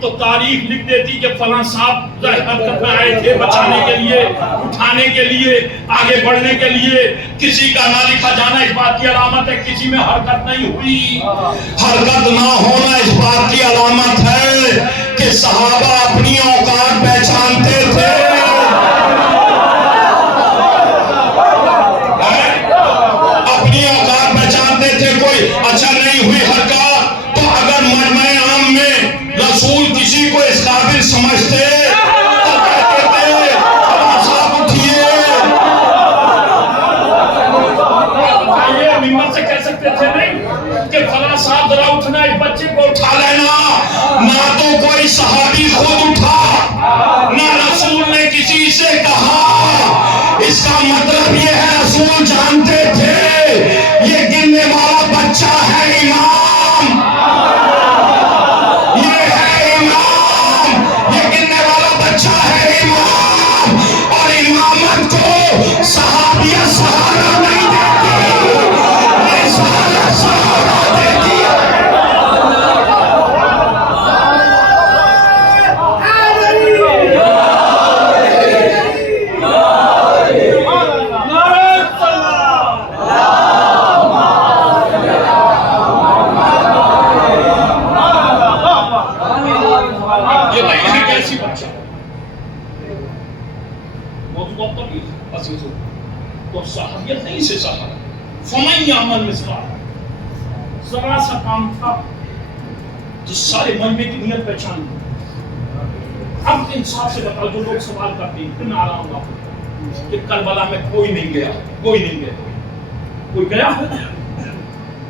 تو تاریخ لکھ دیتی کہ فلاں صاحب حرکت میں آئے تھے بچانے کے لیے، اٹھانے کے لیے، آگے بڑھنے کے لیے. کسی کا نہ لکھا جانا اس بات کی علامت ہے کسی میں حرکت نہیں ہوئی. حرکت نہ ہونا اس بات کی علامت ہے کہ صحابہ اپنی اوقات پہچانتے تھے. اپنی اوقات پہچانتے تھے. کوئی اچھا نہیں ہوئی حرکت تو اگر مجمع عام میں رسول کسی کو اس قابل سمجھتے تو کہتے تھے فلاں صاحب اٹھیے. یہ ممبر سے کہہ سکتے تھے نہیں کہ فلاں صاحب ذرا اٹھنا، اس بچے کو اٹھا لینا. نہ تو کوئی صحابی خود اٹھا، نہ رسول نے کسی سے کہا. اس کا مطلب یہ ہے رسول جانتے تھے یہ گرنے والا بچہ ہے امام. یہ ہے امام، یہ گرنے والا بچہ ہے امام. اور امامت کو صحابیت سہارا نہیں دیتی، رسالت سہارا دیتی ہے. یہ نہیں ہے کیسی بچہ موضوع عزیزوں تو صحابیت نہیں سے سہارا. فمن یعمل مثقال، ذرا سا کام تھا تو سارے مجمع کی نیت پہچان لی. اب انصاف سے بتاؤ جو لوگ سوال کرتے ہیں اتنا آرام آپ کہ کربلا میں کوئی نہیں گیا، کوئی نہیں گیا. کوئی گیا؟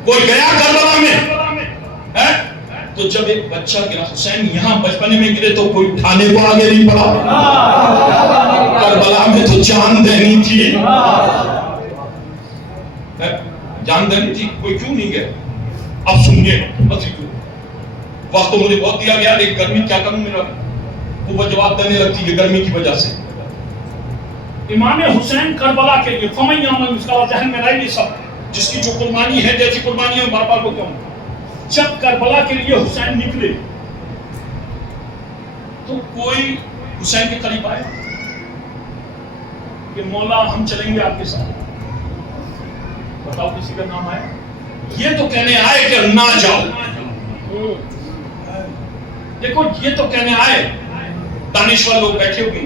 کوئی گیا کربلا میں؟ تو جب ایک بچہ گرا، حسین یہاں بچپنے میں گرے تو کوئی اٹھانے کو آگے نہیں پڑا. کربلا میں تو جان دینی تھی، جان دینی تھی. کوئی کیوں نہیں گیا؟ اب سنیے وقت تو مجھے بہت دیا گیا لیکن گرمی کیا کروں میرا وہ جواب دینے لگتی ہے گرمی کی وجہ سے. امام حسین کربلا کے لیے فمن یعمل مثقال، ذہن میں رہے یہ سب جس کی جو قربانی ہے جیسی قربانی ہے بار بار کو کیوں. جب کربلا کے لیے حسین نکلے تو کوئی حسین کے قریب آئے کہ مولا ہم چلیں گے آپ کے ساتھ. بتاؤ کسی کا نام آیا؟ یہ تو کہنے آئے کہ نہ جاؤ. دیکھو یہ تو کہنے آئے، دانشور لوگ بیٹھے ہوئے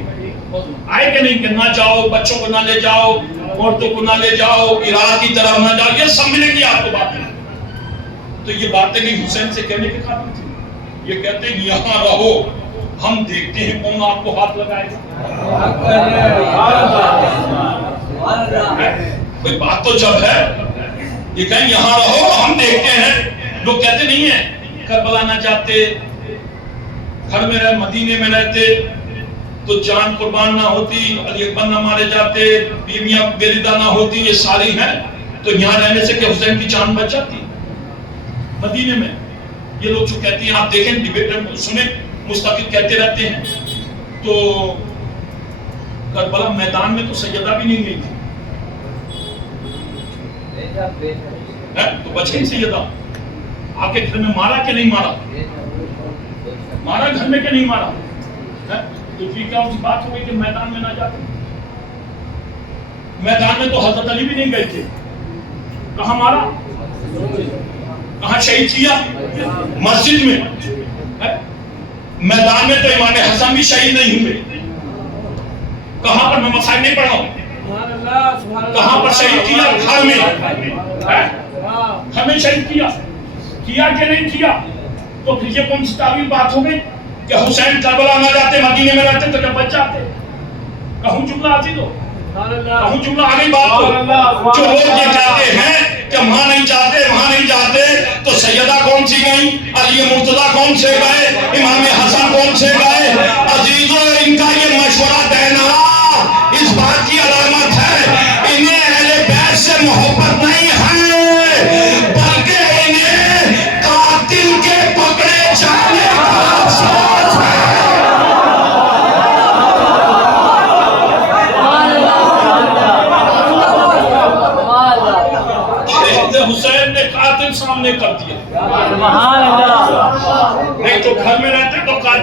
آئے کہ نہیں کہ نہ جاؤ، بچوں کو نہ لے جاؤ، عورتوں کو نہ لے جاؤ، عراق کی طرف نہ جاؤ. یہ سب ملیں گی آپ کو باتیں. تو یہ باتیں نہیں حسین سے کہنے کے قابل تھی. یہ کہتے ہیں یہاں رہو، ہم دیکھتے ہیں کون آپ کو ہاتھ لگائے گا. کوئی بات تو جب ہے یہ کہیں یہاں رہو ہم دیکھتے ہیں. لوگ کہتے نہیں ہیں کربلا نہ جاتے، گھر میں رہ مدینے میں رہتے تو جان قربان نہ ہوتی، علی اکبر نہ مارے جاتے، بیویاں بےردہ نہ ہوتی. یہ ساری ہیں تو یہاں رہنے سے کہ حسین کی جان بچ جاتی مدینے میں. یہ لوگ جو کہتے ہیں آپ دیکھیں ڈیبیٹ سنیں مستقل کہتے رہتے ہیں. تو کربلا میدان میں تو سیدہ بھی نہیں گئی تھی تو بچ گئی سیدہ. آپ کے گھر میں مارا کہ نہیں مارا؟ مارا گھر میں کہ نہیں مارا؟ تو یہ کیا اس بات ہو گئی کہ میدان میں نہ جاتے؟ میدان میں تو حضرت علی بھی نہیں گئے تھے. کہاں مارا؟ کہاں شہید کیا؟ مسجد میں. میدان میں تو امام حسن بھی شہید نہیں ہوئے. کہاں پر میں مسائل نہیں پڑھا ہوں. کہاں پر شہید کیا؟ گھر میں. گھر میں شہید کیا کہ نہیں کیا؟ تو پھر یہ کون سی تعویل بات ہو گئی کہ حسین کربلا نہ جاتے مدینے میں رہتے تو جب بچ جاتے؟ کہوں جملہ آتی تو کہوں جملہ آگئی بات تو. جو لوگ یہ کہتے ہیں کہ وہاں نہیں جاتے تو سیدہ کون سی گئی، علی مرتضیٰ کون سے گئے، امام حسن کون سے گئے؟ عزیزوں ان کا یہ مشورہ دینا اس بات کی علامت ہے انہیں اہل بیت سے محبت نہیں ہے بلکہ انہیں قاتل کے پکڑے جانے کا افسوس ہے. حسین نے قاتل سامنے کر دیا. نہیں تو گھر میں رہتے تو قاتل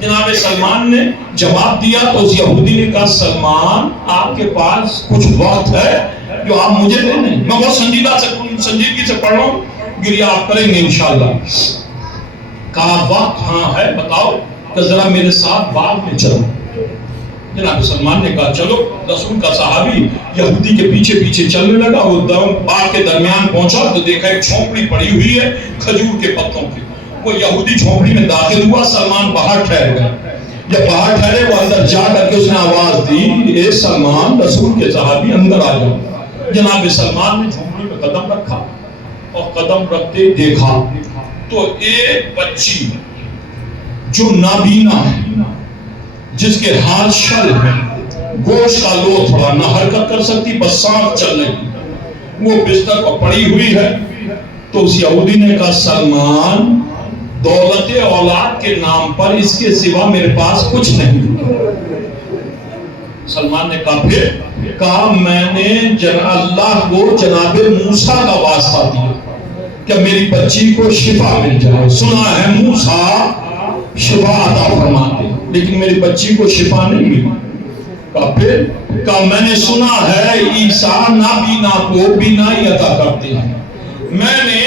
جناب سلمان نے جواب دیا تو اس یہودی نے کہا سلمان آپ کے پاس کچھ وقت ہے جو آپ مجھے دیں؟ نہیں، میں بہت سنجیدگی سے پڑھ رہا ہوں، گریہ آپ کریں گے انشاءاللہ۔ کہا وقت ہاں ہے، بتاؤ کہ ذرا میرے ساتھ باغ میں چلو۔ جناب سلمان نے کہا چلو۔ رسول کا صحابی یہودی کے پیچھے پیچھے چلنے لگا، وہ باغ کے درمیان پہنچا تو دیکھا ایک جھونپڑی پڑی ہوئی ہے کھجور کے پتوں کی۔ وہ یہودی جھونپڑی میں داخل ہوا، سلمان باہر ٹھہر گئے۔ جب باہر ٹھہرے وہ اندر جا کر کے اس نے آواز دی، اے سلمان، رسول کے صحابی اندر آ جاؤ۔ جناب سلمان نے جھونپڑی میں قدم رکھا اور قدم رکھتے دیکھا تو ایک بچی جو نابینا ہے، جس کے ہاتھ شل ہے، گوشت کا لو تھوڑا، نہ حرکت کر سکتی، بس سانس چل رہی، وہ بستر پر پڑی ہوئی ہے۔ تو اس یہودی نے کہا سلمان، دولت اولاد کے نام پر اس کے سوا میرے پاس کچھ نہیں۔ سلمان نے کہا پھر؟ کہا میں نے اللہ کو جناب موسیٰ کا واسطہ دیا کہ میری بچی کو شفا مل جائے۔ سنا ہے موسیٰ شفا عطا فرماتے، لیکن میری بچی کو شفا نہیں ملی۔ کہا پھر؟ کہا میں نے سنا ہے عیسیٰ نابینا کو بینائی عطا کرتے ہیں، میں نے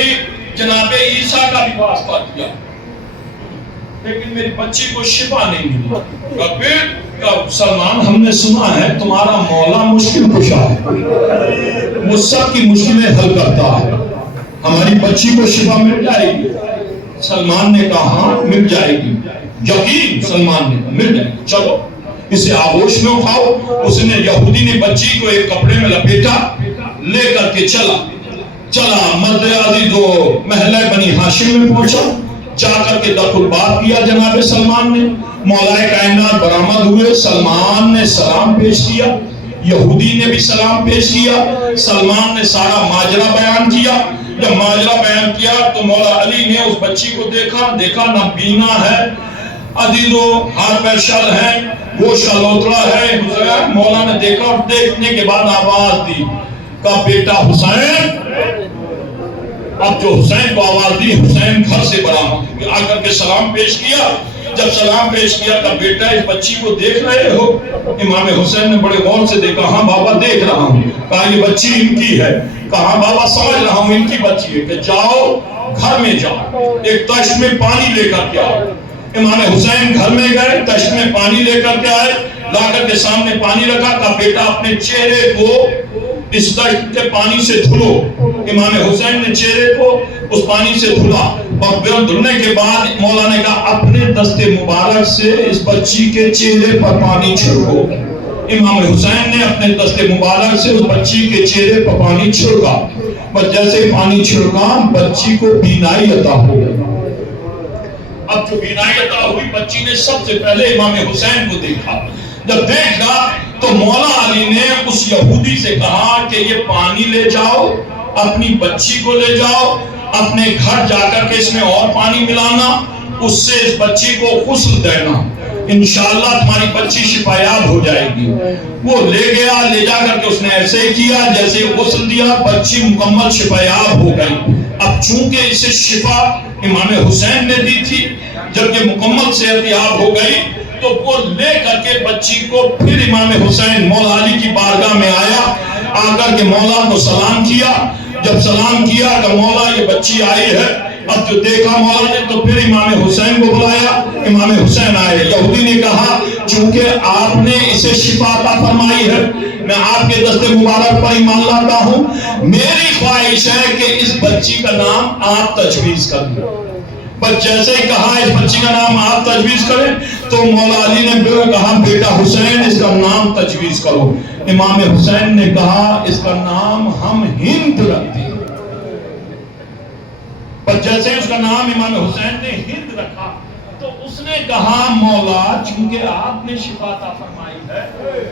جناب عیسیٰ کا بھی واسطہ کیا لیکن میری بچی کو شفا نہیں ملی۔ کہا پھر؟ سلمان ہم نے سنا ہے تمہارا مولا مشکل کشا ہے، وہ سب کی مشکلیں حل کرتا ہے، ہماری بچی کو شفا مل جائے گی؟ سلمان نے کہا ہاں مل جائے گی۔ یقین؟ سلمان نے مل جائے گی، چلو اسے آغوش میں اٹھاؤ۔ اس نے یہودی نے بچی کو ایک کپڑے میں لپیٹا، لے کر کے چلا مرد عزیز و محلہ بنی ہاشم میں پہنچا، جا کر کے دخل بات کیا جناب سلمان نے۔ مولا کائنات برآمد ہوئے، سلمان نے سلام پیش کیا، یہودی نے بھی سلام پیش کیا، سلمان نے سارا ماجرا بیان کیا۔ جب ماجرا بیان کیا تو مولا علی نے اس بچی کو دیکھا نہ بینا ہے، عزیزو ہاتھ پیر شل ہیں، گوشت کا لوتڑا ہے۔ مولا نے دیکھا اور دیکھنے کے بعد آواز دی، کہا بیٹا حسین۔ اب جو حسین کو آواز دی، حسین گھر سے برآمد ہوئے، آ کر کے سلام پیش کیا۔ جب سلام پیش کیا کہ بیٹا اس بچی کو دیکھ رہے ہو؟ امام حسین نے بڑے غور سے دیکھا، ہاں بابا دیکھ رہا ہوں۔ کہا یہ بچی ان کی ہے؟ کہا بابا سمجھ رہا ہوں ان کی بچی ہے، کہ جاؤ گھر میں جاؤ، ایک تشت میں پانی لے کر کے آؤ۔ امام حسین گھر میں گئے، تشت میں پانی لے کر کے آئے، لا کر کے سامنے پانی رکھا، کہا بیٹا اپنے چہرے کو اس تشت کے پانی سے دھلو۔ امام حسین نے چہرے کو اس پانی سے دھلا، اور دھلنے کے بعد مولا نے کہا اپنے دست مبارک سے اس بچی کے چہرے پر پانی چھڑکو۔ امام حسین نے اپنے دست مبارک سے اس بچی کے چہرے پر پانی چھڑکا، بس جیسے پانی چھڑکا بچی کو بینائی عطا ہو گئی۔ اب جو بینائی عطا ہوئی، بچی نے سب سے پہلے امام حسین کو دیکھا۔ جب دیکھا تو مولا علی نے اس یہودی سے کہا کہ یہ پانی لے جاؤ، اپنی بچی کو لے جاؤ، اپنے گھر جا کر کے اس میں اور پانی ملانا، اس سے اس بچی کو غسل دینا، انشاءاللہ تمہاری بچی شفایاب ہو جائے گی۔ وہ لے گیا، لے جا کر کے اس نے ایسے کیا جیسے غسل دیا، بچی مکمل شفایاب ہو گئی۔ اب چونکہ اسے شفا امام حسین نے دی تھی، جب یہ مکمل صحت یاب ہو گئی تو وہ لے کر کے بچی کو پھر امام حسین مولا علی کی بارگاہ میں آیا، آ کر کے مولا کو سلام کیا۔ جب سلام کیا کہ مولا یہ بچی آئی ہے، اب جو دیکھا مولا نے تو پھر امام حسین کو بلایا، امام حسین آئے۔ یہودی نے کہا چونکہ آپ نے اسے شفا عطا فرمائی ہے، میں آپ کے دست مبارک پر ایمان لاتا ہوں، میری خواہش ہے کہ اس بچی کا نام آپ تجویز کر دیں۔ بس جیسے ہی کہا اس بچی کا نام آپ تجویز کریں تو مولا علی نے کہا بیٹا حسین اس کا نام تجویز کرو۔ امام حسین نے کہا اس کا نام ہم ہند رکھتے ہیں۔ بس جیسے اس کا نام امام حسین نے ہند رکھا تو اس نے کہا مولا چونکہ آپ نے شفا عطا فرمائی ہے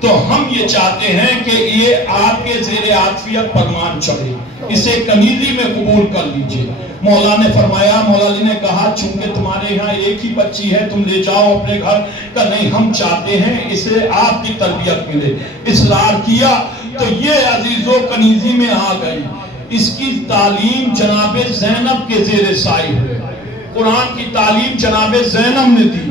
تو ہم یہ چاہتے ہیں کہ یہ آپ کے زیر عاطفیت پروان چڑھے، اسے کنیزی میں قبول کر لیجئے۔ مولا نے فرمایا، مولا علی نے کہا چونکہ تمہارے یہاں ایک ہی بچی ہے تم لے جاؤ اپنے گھر، کہ نہیں ہم چاہتے ہیں اسے آپ کی تربیت ملے۔ اصرار کیا تو یہ عزیزو کنیزی میں آ گئی۔ اس کی تعلیم جناب زینب کے زیر سائے ہے، قرآن کی تعلیم جناب زینب نے دی،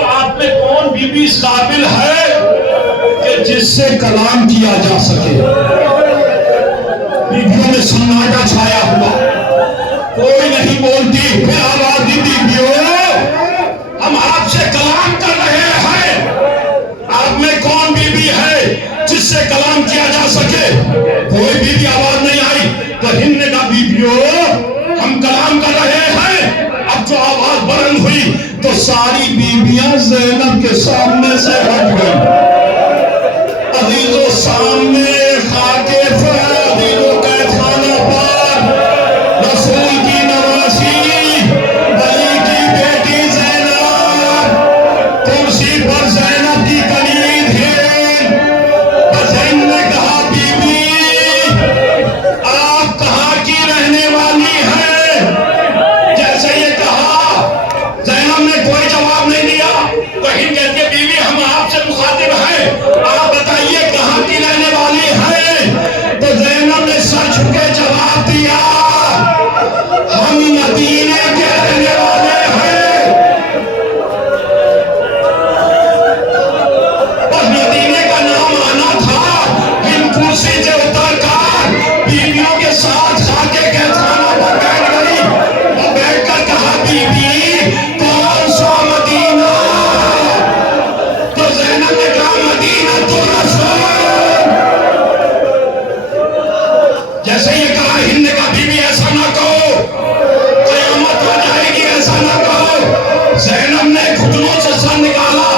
بیٹو آپ میں کون بی بی اس قابل ہے کہ جس سے کلام کیا جا سکے؟ بیویوں میں سناٹا چھایا ہوا، کوئی نہیں بولتی، پھر آواز دی بیویوں ہم آپ سے کلام کر رہے ہیں، آپ میں کون بی بی ہے جس سے کلام کیا جا سکے؟ کوئی بی بی آواز نہیں آئی تو ہند نے کہا بیویوں ہم کلام کر رہے ہیں۔ اب جو آواز بلند ہوئی تو ساری بیویاں زینب کے سامنے سے ہٹ گئی۔ عزیزوں سامنے خاکے عزیزوں قید خانہ پر رسول کی نواسی علی کی بیٹی زینب، کرسی پر زینب کی کلید ہند، بس ہند نے کہا بی بی آپ کہاں کی رہنے والی ہیں؟ جیسے یہ کہا زینب نے کوئی جواب نہیں دیا تو ہند کہتی ہے بی بی ہم آپ سے مخاطب ہیں، آپ بتائیے کہاں کی رہنے والی ہیں؟ تو زینب نے سر جھکے جواب دیا ہم مدینے کے رہنے والے ہیں۔ بس مدینے کا نام آنا تھا، ہند کرسی سے اتر کر بیویوں کے ساتھ خاکے قید خانہ پر بیٹھ گئی اور بیٹھ کر کہا بی بی کون سا مدینہ؟ تو زینب نے کہا مدینہ تو رسول۔ جیسے یہ کہا ہند نے کہا بی بی ایسا نہ کہو، قیامت ہو جائے گی، ایسا نہ کہو۔ زینب نے گھٹنوں سے سر نکالا،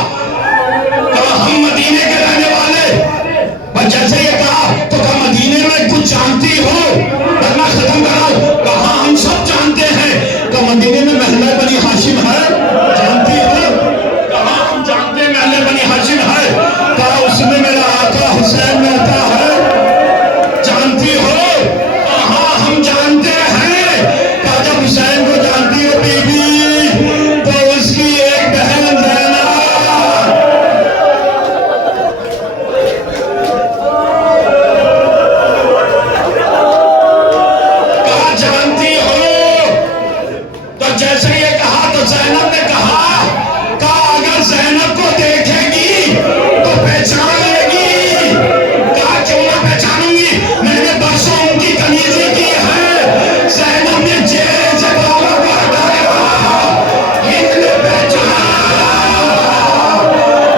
کہا ہم مدینے کے رہنے والے۔ بس جیسے یہ کہا تو کہا مدینے میں کچھ جانتی ہو؟ ورنہ ختم کراؤ۔ کہا ہم سب جانتے ہیں۔ کہا مدینے میں محلہ بنی ہاشم ہے، جانتی ہو؟ کہا ہم جانتے ہیں محلہ بنی ہاشم ہے۔ کہا اس میں میرا آقا حسین رہتا ہے، جانتی ہو؟ کہا ہم جانتے ہیں۔ کہا جب حسین کو جانتی ہو بی بی تو اس کی ایک بہن زینب، کہا جانتی ہو؟ تو جیسے یہ کہا تو زینب نے کہا اگر زینب کو دیکھے گی تو پہچان لے گی۔ کہا کیوں نہ پہچانوں گی، میں نے برسوں ان کی کنیزی کی ہے۔ زینب نے چہرے سے بالوں کو ہٹایا، ہند نے پہچانا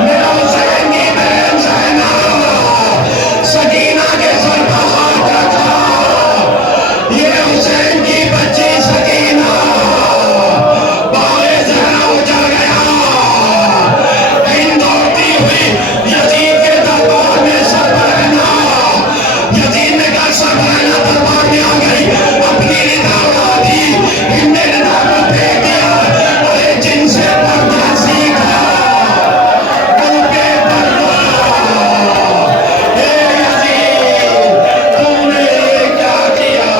میرا حسین کی بہن زینب، سکینہ کے سر پر ہاتھ رکھا، یہ حسین کی بچی سکینہ۔ باغ زہرا اجڑ گیا، ہند دوڑتی ہوئی یزید کے دربار میں سربراہنا، یزید نے کہا سربراہنا دربار میں آ گئی، اپنی ردا اڑا دی، ہند نے ردا کو پھینک دیا، ارے جن سے پردہ سیکھا ان پہ پردہ، اے یزید تم نے یہ کیا کیا؟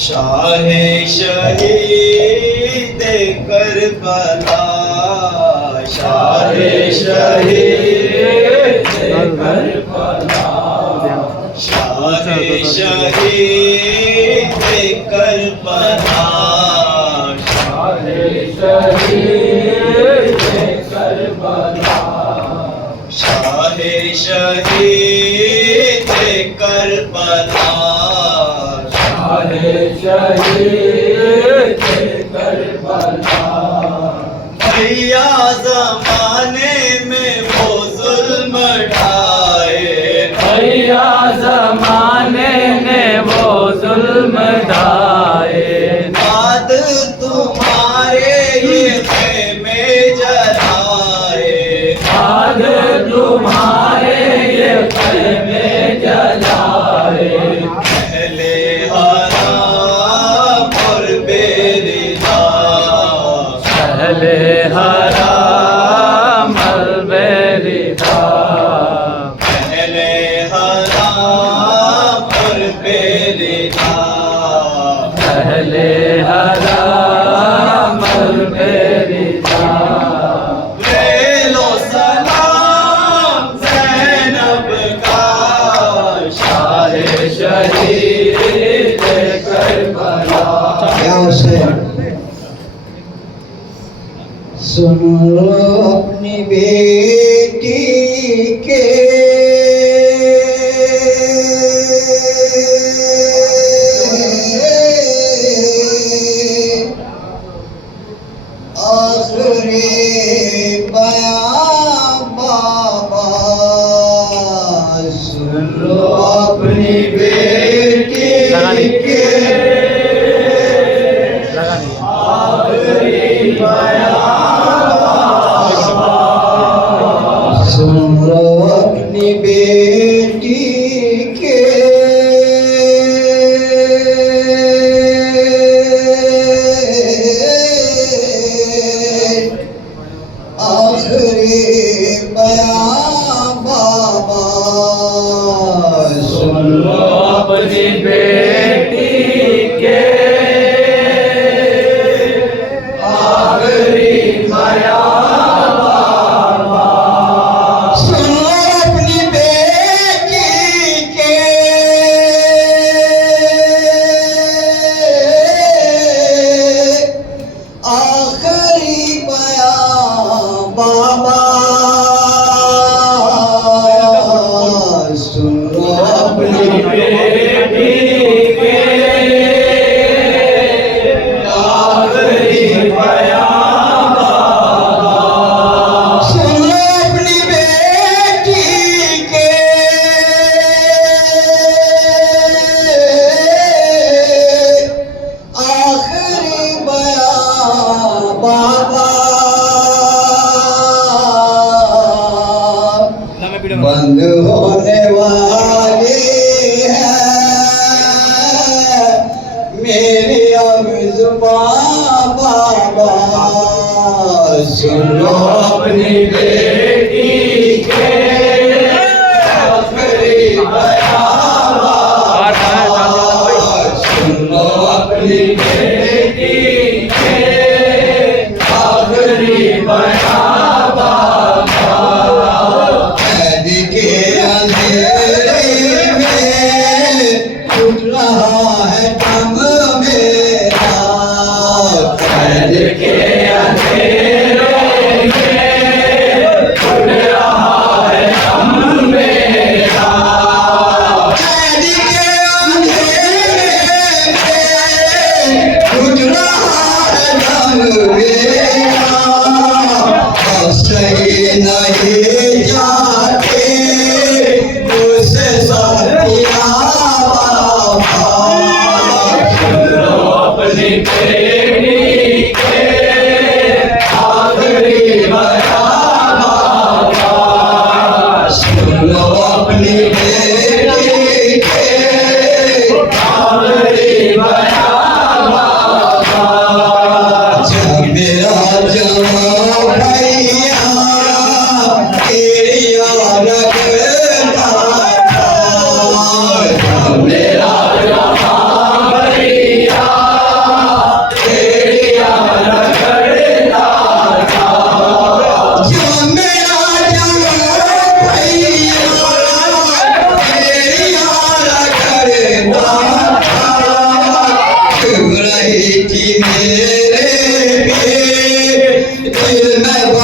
شاہ شہید کربلا، شاہ شہید کربلا، شاہ شہید کربلا، شاہ شاہ شہید کربلا بھیا زمانے میں وہ ظلم ڈھائے زمانے نے وہ ظلم ڈھائے بعد تمہارے یہ خیمے جلائے آج تمہارے یہ خیمے جلائے پہلے حرام اور بے رضا پہلے حرام اور بے رضا پہلے حرام اور بے رضا پہلے حرام اور بے رضا لے لو سلام زینب کا شاہ شہید کربلا سن لو اپنی بیٹی کے آخری بیان بابا سن لو اپنی بیٹی کے سن لو اپنی بیٹی کے آخری بیان بابا سن لو اپنی بیٹی کے آخری بیان سن لو اپنی بیٹی کے آخری بیان بابا سن لو اپنی بیٹی کے آخری بیان سن لو اپنی بیٹی کے آخری بیان بابا بند ہونے والی ہے میری اب زبان بابا سن لو اپنی بیٹی کے آخری بیان سن لو اپنی بیٹی کے آخری بیان قید کے اندھیرے میں اٹھ رہا ہے دم میرا قید کے اندھیرے میں اٹھ رہا ہے دم میرا قید کے اندھیرے میں اٹھ رہا ہے دم میرا اب صحیح نہیں جاتے اس ساتھیا اپنی بیٹی کے آخری بیان سن لو اپنی بیٹی کے آخری بیان جب میرا جوان بھیا تیری یاد کرتا تھا جب میرا جہاں بھیا تیری یاد کرتا تھا جب میرا جوان بھیا تیری یاد کرتا تھا چب رہی تھی میرے